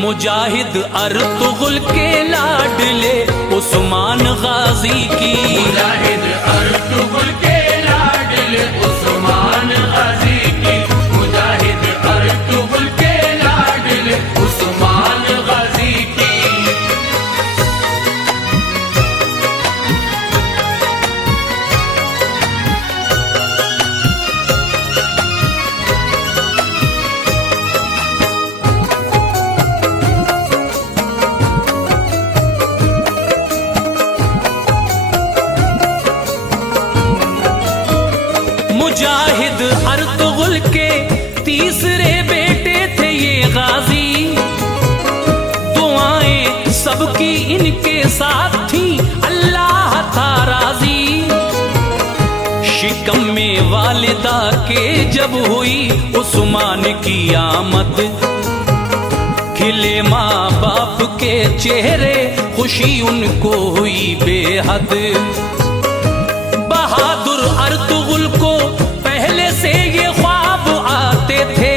मुजाहिद अर्तुग़रुल के लाडले उस्मान गाज़ी की। मुजाहिद अर्तुग़रुल के लाडले उस्मान गाज़ी की। मुजाहिद अर्तुग़रुल के लाडले उस्मान गाज़ी की। मुजाहिद अर्तुग़रुल के तीसरे बेटे थे ये गाज़ी। दुआएं सबकी इनके साथ थी, अल्लाह था राज़ी। शिकम में वालिदा के जब हुई उस्मान की आमद, खिले माँ बाप के चेहरे, खुशी उनको हुई बेहद। बहादुर अर्तुग़रुल को पहले से ये ख्वाब आते थे,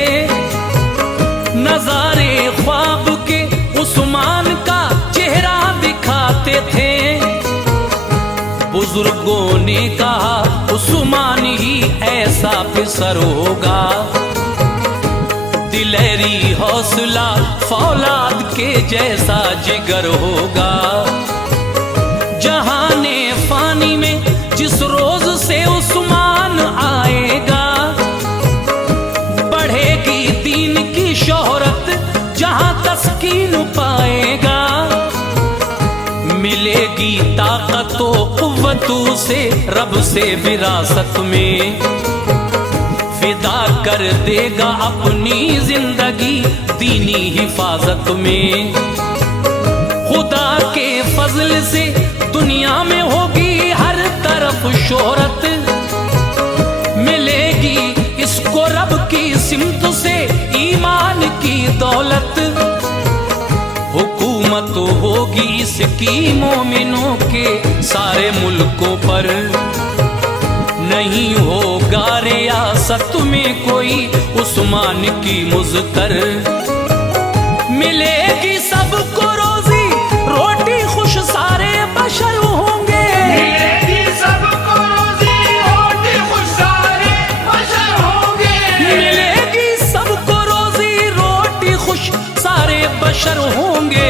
नज़ारे ख्वाब के उस्मान का चेहरा दिखाते थे। बुजुर्गों ने कहा उस्मान ही ऐसा फिसर होगा, दिलेरी हौसला फौलाद के जैसा जिगर होगा। जहाने फानी में जिस रोज से उस्मान आएगा, बढ़ेगी दीन की शोहरत, जहां तस्कीन पाएगा। मिलेगी ताकतो कुव्वतों से रब से विरासत में, फिदा कर देगा अपनी जिंदगी दीनी हिफाजत में। खुदा के फजल से दुनिया में होगी हर तरफ शोहरत, मिलेगी इसको रब की सिमत से ईमान की दौलत। हुकूमत होगी इसकी मोमिनों के सारे मुल्कों पर, नहीं होगा रियासत में कोई उस्मान की मुज़्तर। मिलेगी सबको रोजी रोटी, खुश सारे बशर होंगे। मिलेगी सबको रोजी रोटी, खुश सारे बशर होंगे। मिलेगी सबको रोजी रोटी, खुश सारे बशर होंगे।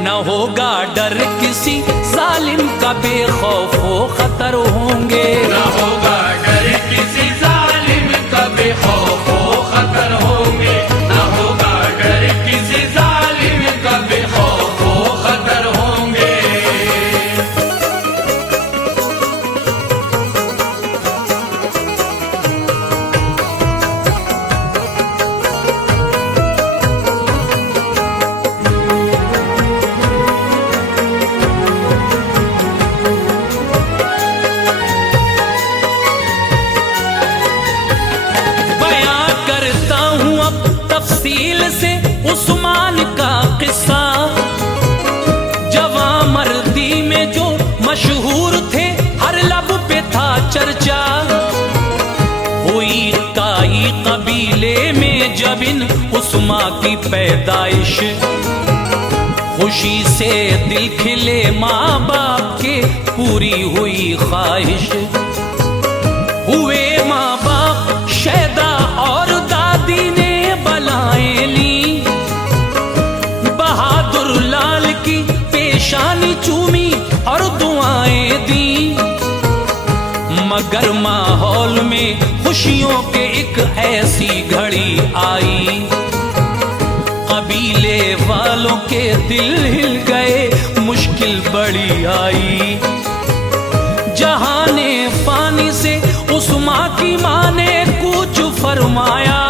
न होगा डर किसी जालिम का, बेखौफो खतर होंगे। न होगा डर किसी जालिम का, बेखौफो खतर होंगे। न होगा डर किसी जालिम का, बेखौफो खतर होंगे। से उस्मान का किस्सा, जवां मर्दी में जो मशहूर थे, हर लब पे था चर्चा। हुई काई कबीले में जब इन उस्मा की पैदाइश, खुशी से दिल खिले माँ बाप के, पूरी हुई ख्वाहिश। हुए माँ बाप शैदा और दादी ने बलाएं ली, बहादुर लाल की पेशानी चूमी और दुआएं दी। मगर माहौल में खुशियों के एक ऐसी घड़ी आई, कबीले वालों के दिल हिल गए, मुश्किल बड़ी आई। जहाने फानी से उस्मा की माँ ने कुछ फरमाया,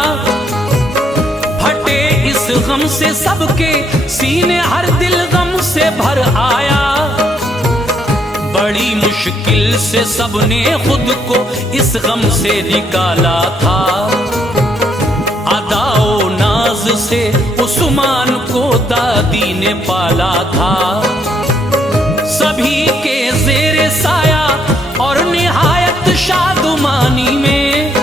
फटे इस गम से सबके सीने, हर दिल गम से भर आया। बड़ी मुश्किल से सबने खुद को इस गम से निकाला था, अदाओ नाज से उस्मान को दादी ने पाला था। सभी के ज़ेरे साया और निहायत शादुमानी में,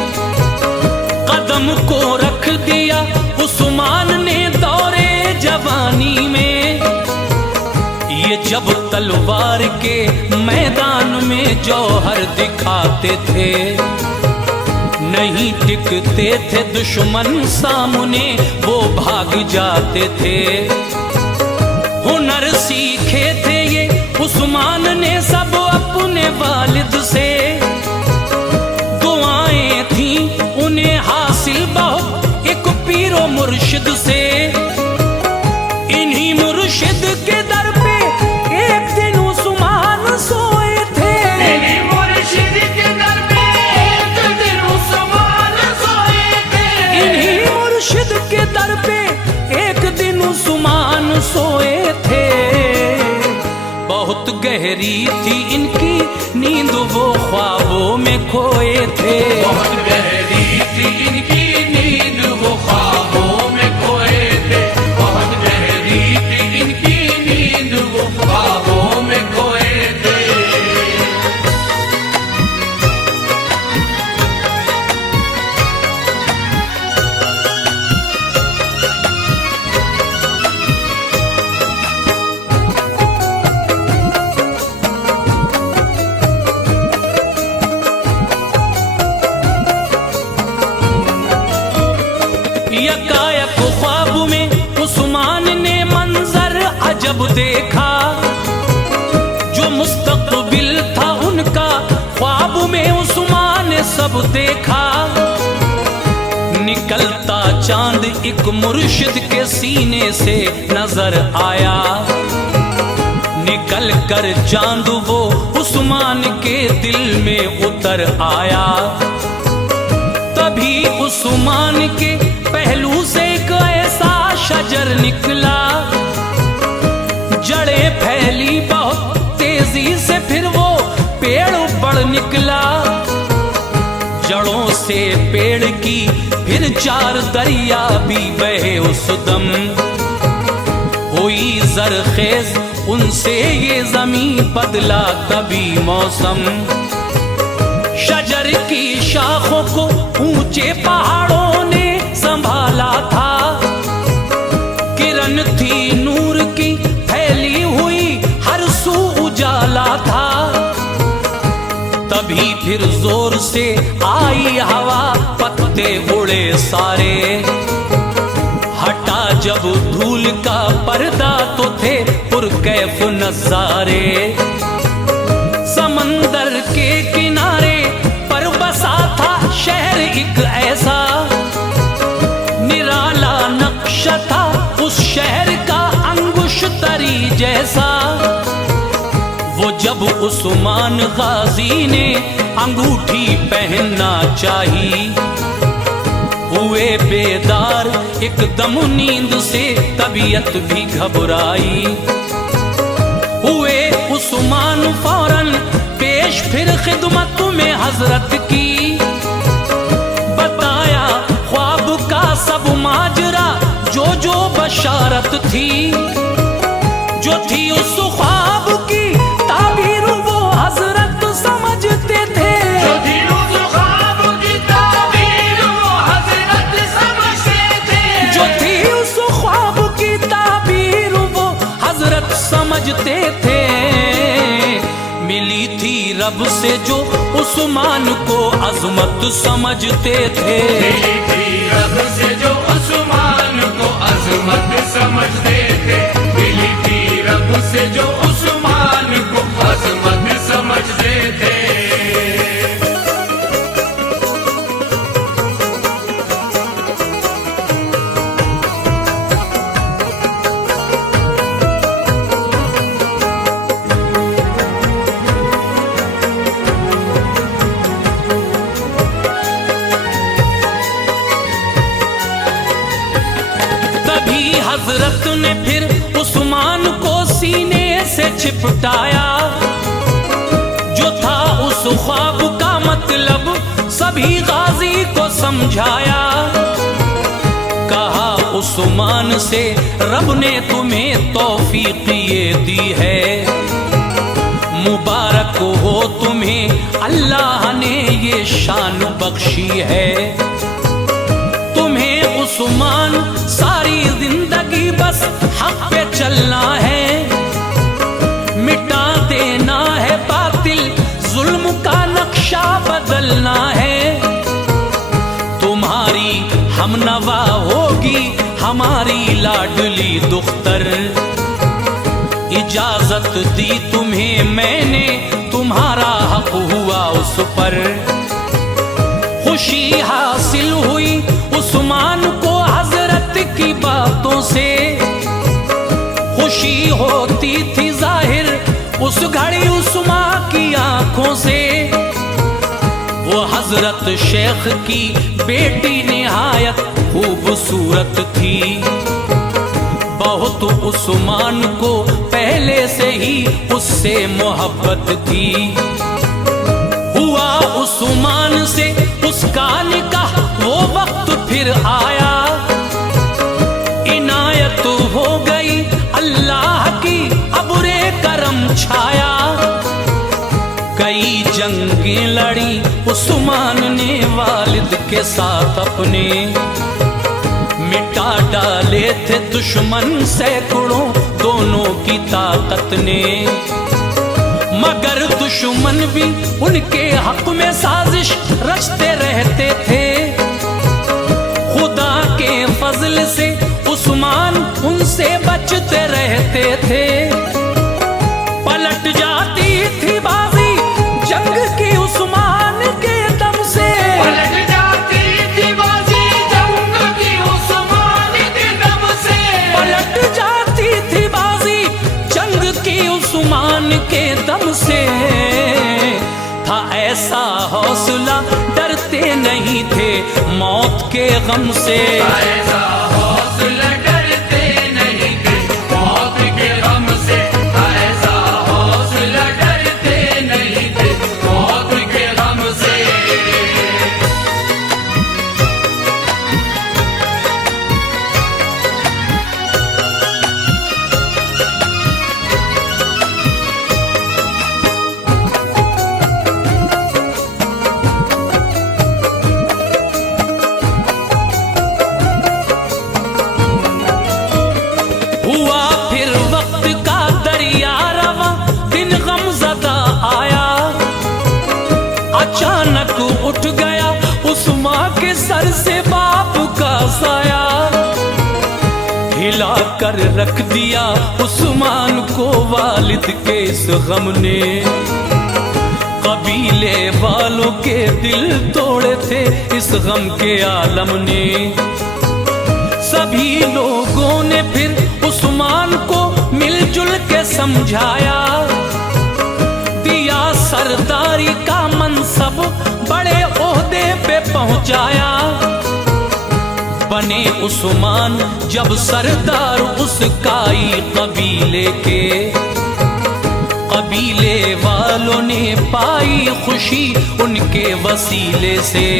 कदम को रख दिया उस्मान ने दौरे जवानी में। ये जब तलवार के मैदान में जौहर दिखाते थे, नहीं टिकते थे दुश्मन सामने, वो भाग जाते थे। हुनर सीखे थे ये उस्मान ने सब अपने वालिद से, दुआएं थी उन्हें हासिल बहुत एक पीरो मुर्शिद से। इन्हीं मुर्शिद के दर पे एक दिन उस्मान सोए थे, इन्हीं मुर्शिद के दर पे एक दिन उस्मान सोए थे। इन्हीं मुर्शिद के दर पे एक दिन उस्मान सोए थे। बहुत गहरी थी इनकी नींद, वो ख्वाबों में खोए थे। बहुत गहरी थी इनकी नींद, वो ख्वाबों में खोए थे। बहुत गहरी थी इनकी नींद, वो ख्वाबों में खोए थे। यकायक ख्वाब में उस्मान ने मंजर अजब देखा, जो मुस्तकबिल था उनका ख्वाब में उस्मान ने सब देखा। निकलता चांद एक मुर्शिद के सीने से नजर आया, निकल कर चांद वो उस्मान के दिल में उतर आया। तभी उस्मान के पहलू से एक ऐसा शजर निकला, जड़ें फैली बहुत तेजी से, फिर वो पेड़ बढ़ निकला। जड़ों से पेड़ की फिर 4 दरिया भी बहे उस दम, हुई जरखेज उनसे ये जमीन, बदला तभी मौसम। शजर की शाखों को ऊंचे पहाड़ों ने संभाला था, किरण थी नूर की फैली हुई, हर सू उजाला था। तभी फिर जोर से आई हवा, पत्ते उड़े सारे, हटा जब धूल का पर्दा तो थे पुरकैफ नजारे। समंदर के किनारे पर बसा था शहर एक ऐसा, निराला नक्शा था उस शहर का अंगुशतरी जैसा। वो जब उस्मान गाजी ने अंगूठी पहनना चाही, हुए बेदार एकदम नींद से तबीयत भी घबराई। हुए उस्मान फौरन पेश फिर खिदमत में हजरत की, बताया ख्वाब का सब माजरा जो जो बशारत थी। जो थी उस ख्वाब की ताबीर वो हजरत समझते थे, जो थी उस ख्वाब की ताबीर वो हजरत समझते थे, जो थी उस ख्वाब की ताबीर वो हजरत समझते थे। मिली थी रब से जो उस्मान को अजमत समझते थे, मिली थी रब से जो उस्मान को अजमत समझते थे, मिली थी रब से जो उस्मान को अजमत समझते थे। हजरत ने फिर उस्मान को सीने से चिपटाया, जो था उस ख्वाब का मतलब सभी गाजी को समझाया। कहा उस्मान से रब ने तुम्हें तौफीक ये दी है, मुबारक हो तुम्हें अल्लाह ने ये शान बख्शी है। तुम्हें उस्मान सारी जिंदगी बस हक पे चलना है, मिटा देना है बातिल जुल्म का नक्शा बदलना है। तुम्हारी हमनवा होगी हमारी लाडली दुख्तर, इजाजत दी तुम्हें मैंने तुम्हारा हक हुआ उस पर। खुशी हासिल हुई उस्मान को हजरत की बातों से, खुशी होती थी जाहिर उस घड़ी उस्मान की आंखों से। वो हजरत शेख की बेटी निहायत खूबसूरत थी, बहुत उस्मान को पहले से ही उससे मोहब्बत थी। हुआ उस्मान से उसका निकाह वो वक्त फिर आया, इनायत हो गई अल्लाह की अबुरे करम छाया। कई जंगें लड़ी उस्मान ने वालिद के साथ अपने, मिटा डाले थे दुश्मन सैकड़ों दोनों की ताकत ने। मगर दुश्मन भी उनके हक में साजिश रचते रहते थे, खुदा के फजल से उस्मान उनसे बचते रहते थे। पलट जाती थी बाजी जंग की उस्मान के दम से, पलट जाती थी बाजी जंग की उस्मान के दम से, पलट जाती थी बाजी जंग की उस्मान के दम से। था ऐसा हौसला डरते नहीं थे मौत के गम से, ऐसा हौसला डरते नहीं थे मौत के गम से, ऐसा हौसला डरते नहीं थे मौत के गम से। अचानक उठ गया उस माँ के सर से बाप का साया। हिला कर रख दिया उस्मान को वालिद के इस गम ने। कबीले वालों के दिल तोड़े थे इस गम के आलम ने। सभी लोगों ने फिर उस्मान को मिलजुल के समझाया, दिया सरदारी का मनसब बड़े ओहदे पे पहुंचाया। बने उस्मान जब सरदार उस काई कबीले के, कबीले वालों ने पाई खुशी उनके वसीले से।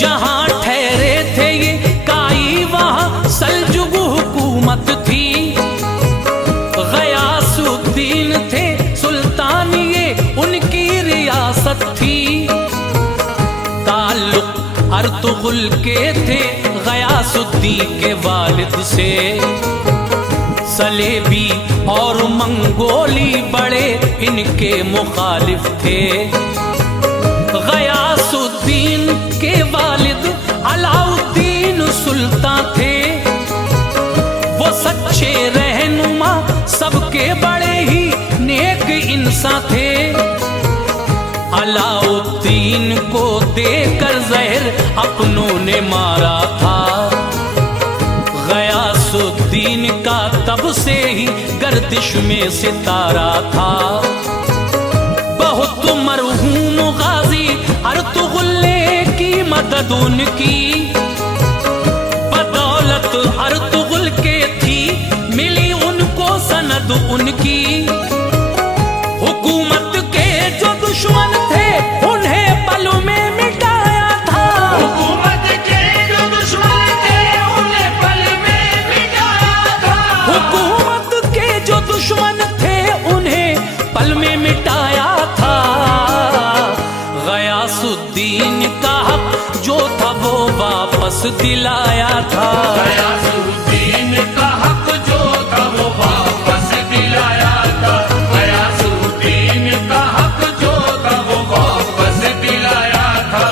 जहां ठहरे थे ये काई वहां सल्जुग हुकूमत थी। गयासुद्दीन थे सुल्तान ये उनकी रियासत थी। ताल्लुक अर्तुगरुल के थे गयासुद्दीन के वालिद से। सलेबी और मंगोली बड़े इनके मुखालिफ थे। गयासुद्दीन के वालिद अलाउद्दीन सुल्तान थे। वो सच्चे रहनुमा सबके बड़े ही नेक इंसान थे। अलाउद्दीन को देकर जहर अपनों ने मारा था। गयासुद्दीन का तब से ही गर्दिश में सितारा था। बहुत मरहूम गाजी अर्तुगरुल की मदद उनकी, बदौलत अर्तुगरुल के थी मिली उनको सनद उनकी। हुकूमत के जो दुश्मन थे उन्हें पलों में मिटाया था। हुकूमत के जो दुश्मन थे उन्हें पल में मिटाया था। हुकूमत के जो दुश्मन थे उन्हें पल में मिटाया था। गयासुद्दीन का हक जो था वो वापस दिलाया था। गयासुद्दीन का हक जो था वो वापस दिलाया था। गयासुद्दीन का हक जो था वो वापस दिलाया था।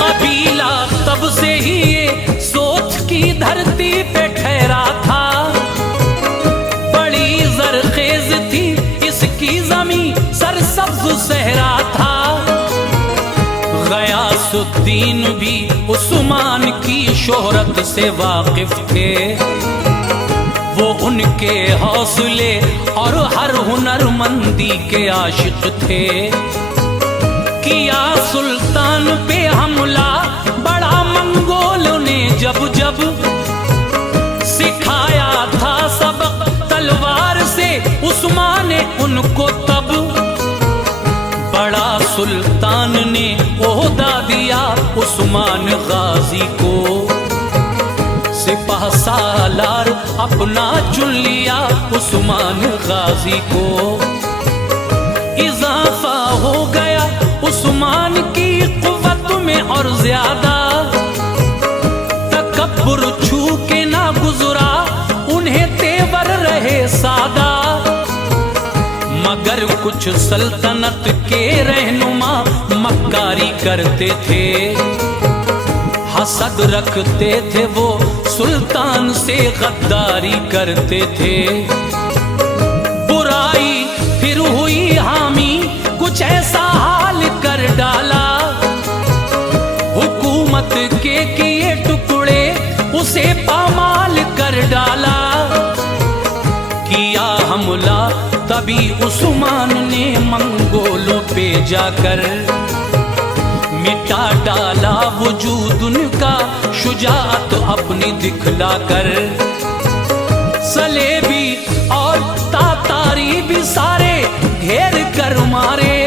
कबीला तब से ही ये सोच की धरती पे ठहरा था। बड़ी जरखेज थी इसकी जमीन, सरसब्ज सहरा था। गयासुद्दीन भी उस्मान की शोहरत से वाकिफ थे। वो उनके हौसले और हर हुनरमंदी के आशिक थे। किया सुल्तान पे हमला बड़ा मंगोलों ने जब जब, सिखाया था सबक तलवार से उस्मान ने उनको तब। बड़ा सुल्तान ने ओहदा दिया उस्मान गाजी को। सिपाह सालार अपना चुन लिया उस्मान गाजी को। इजाफा हो गया उस्मान की कुव्वत में और ज्यादा। तकब्बुर छू के ना गुजरा उन्हें तेवर रहे सादा। मगर कुछ सल्तनत के रहनुमा मक्कारी करते थे। हसद रखते थे वो सुल्तान से गद्दारी करते थे। बुराई फिर हुई हामी कुछ ऐसा हाल कर डाला। हुकूमत के किए टुकड़े उसे पामाल कर डाला। किया हमला तभी उस्मान ने मंगोलों पे जाकर। मिटा डाला वजूद उनका शुजाअत अपनी दिखलाकर। सलेबी और तातारी भी सारे घेर कर मारे।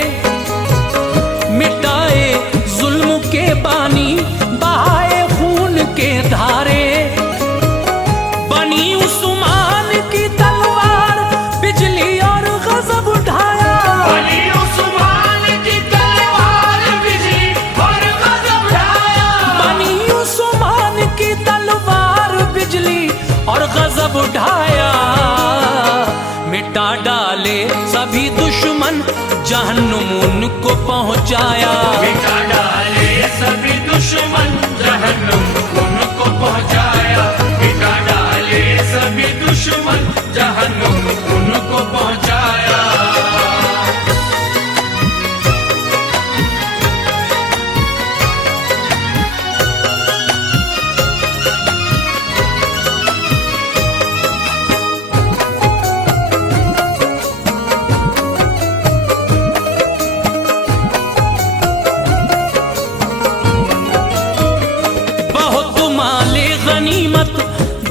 मिटाए जुल्म के बानी बहाए खून के धारे। बनी उस्मान की तलवार बिजली और गजब उठाया। बनी उस्मान की तलवार की तलवार बिजली और गजब उठाया, मिटा डाले सभी दुश्मन जहन्नुम उनको पहुंचाया। मिटा डाले सभी दुश्मन जहन्नुम उनको पहुंचाया, मिटा डाले सभी दुश्मन जहन्नुम उनको पहुंचाया।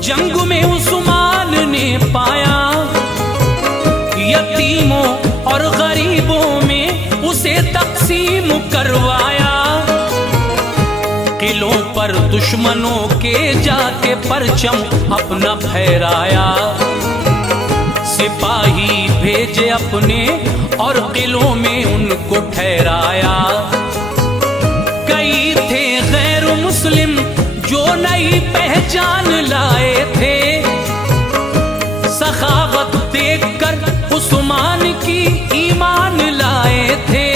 जंग में उस्मान ने पाया, यतीमों और गरीबों में उसे तकसीम करवाया। किलों पर दुश्मनों के जाके परचम अपना फहराया, सिपाही भेजे अपने और किलों में उनको ठहराया। कई थे गैर मुस्लिम जो नई पहचान लाए थे, सखावत देखकर उस्मान की ईमान लाए थे।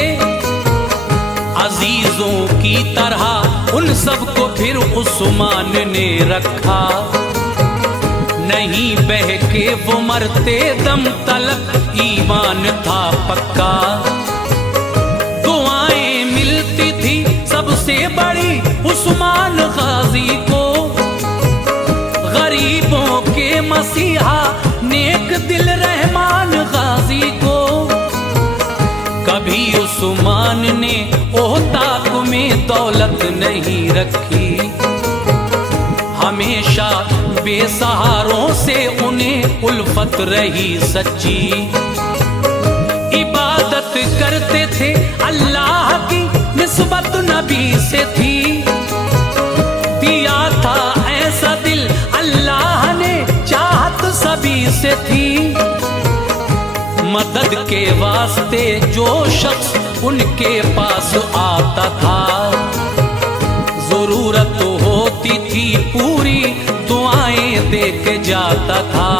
अजीजों की तरह उन सबको फिर उस्मान ने रखा, नहीं बहके वो मरते दम तलक ईमान था पक्का। दुआएं मिलती थी सबसे बड़ी उस्मान गाजी को, गरीबों के मसीहा नेक दिल रहमान गाजी को। कभी उस्मान ने ओहताक में दौलत नहीं रखी, हमेशा बेसहारों से उन्हें उल्फत रही सच्ची। इबादत करते थे अल्लाह की निस्बत नबी से थी, दिया था ऐसा दिल अल्लाह ने चाहत सभी से थी। मदद के वास्ते जो शख्स उनके पास आता था, जरूरत होती थी पूरी दुआएं दे के जाता था।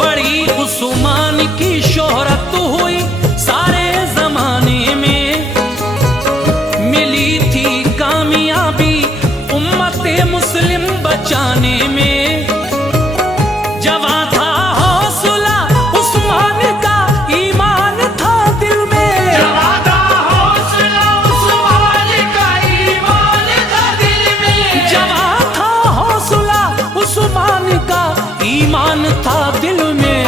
बड़ी उस्मान की शोहरत हुई सारे जमाने में, मिली थी कामयाबी उम्मते मुस्लिम बचाने में। जवां था हौसला उस्मान का ईमान था दिल में, जवां था हौसला उस्मान का ईमान था दिल में, जवां था हौसला उस्मान का ईमान था दिल में।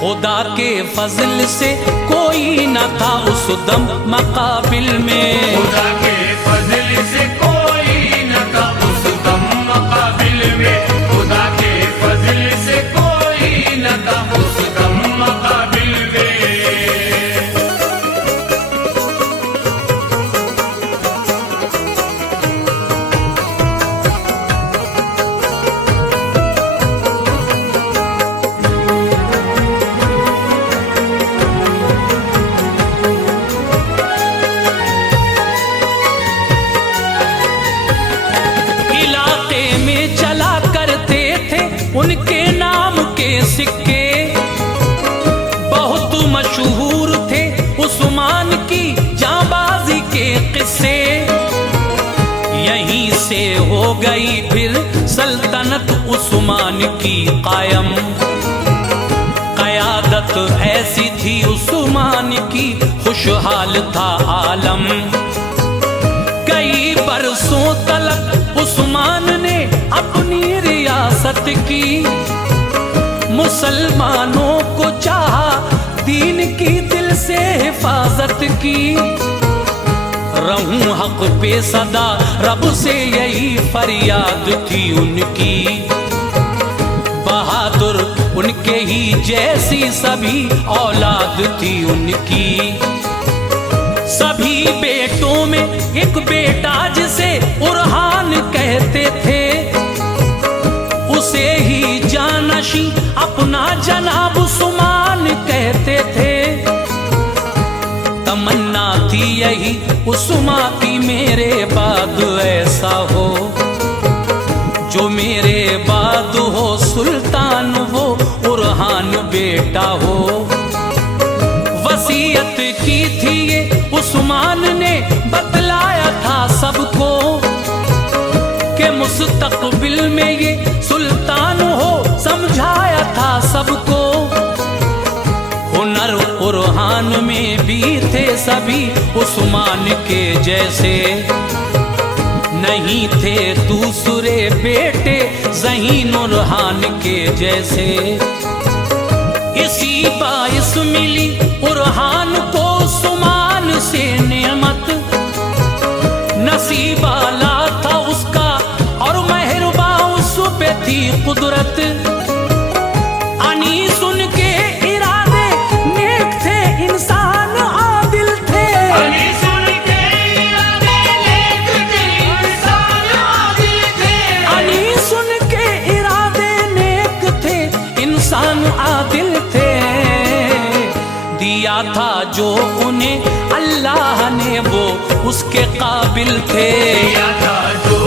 खुदा के फजल से कोई न था उस दम मकाबिल में, खुदा के फजल से कोई न था उस दम मकाबिल में, खुदा के फजल से कोई न था उस दम मकाबिल में। उनके नाम के सिक्के बहुत मशहूर थे, उस्मान की जांबाजी के किस्से। यहीं से हो गई फिर सल्तनत उस्मान की कायम, कयादत ऐसी थी उस्मान की खुशहाल था आलम। कई बरसों तलक उस्मान ने अपनी रियासत की, मुसलमानों को चाहा दीन की दिल से हिफाजत की। रहूं हक पे सदा रब से यही फरियाद थी उनकी, बहादुर उनके ही जैसी सभी औलाद थी उनकी। सभी बेटों में एक बेटा जिसे उरहान कहते थे, उसे ही जानशी अपना जनाब उस्मान कहते थे। तमन्ना थी यही उस्मा की मेरे बाद ऐसा हो, बेटा हो। वसीयत की थी ये उस्मान ने, बतलाया था सबको कि मुस्तकबिल में ये सुल्तान हो, समझाया था सबको। हुनर कुरान में भी थे सभी उस्मान के जैसे, नहीं थे दूसरे बेटे ज़हीन उरहान के जैसे। इसी बाइस मिली उरहान को उस्मान से नेमत, नसीबाला था उसका और मेहरबा उस पे थी कुदरत। अनी सुन के इरादे नेक थे, इंसान आदिल थे। अली सुन के इरादे नेक थे, इंसान आदिल थे। अली सुन के इरादे नेक थे, इंसान आदिल थे। दिया था जो उन्हें अल्लाह ने वो उसके काबिल थे। दिया था जो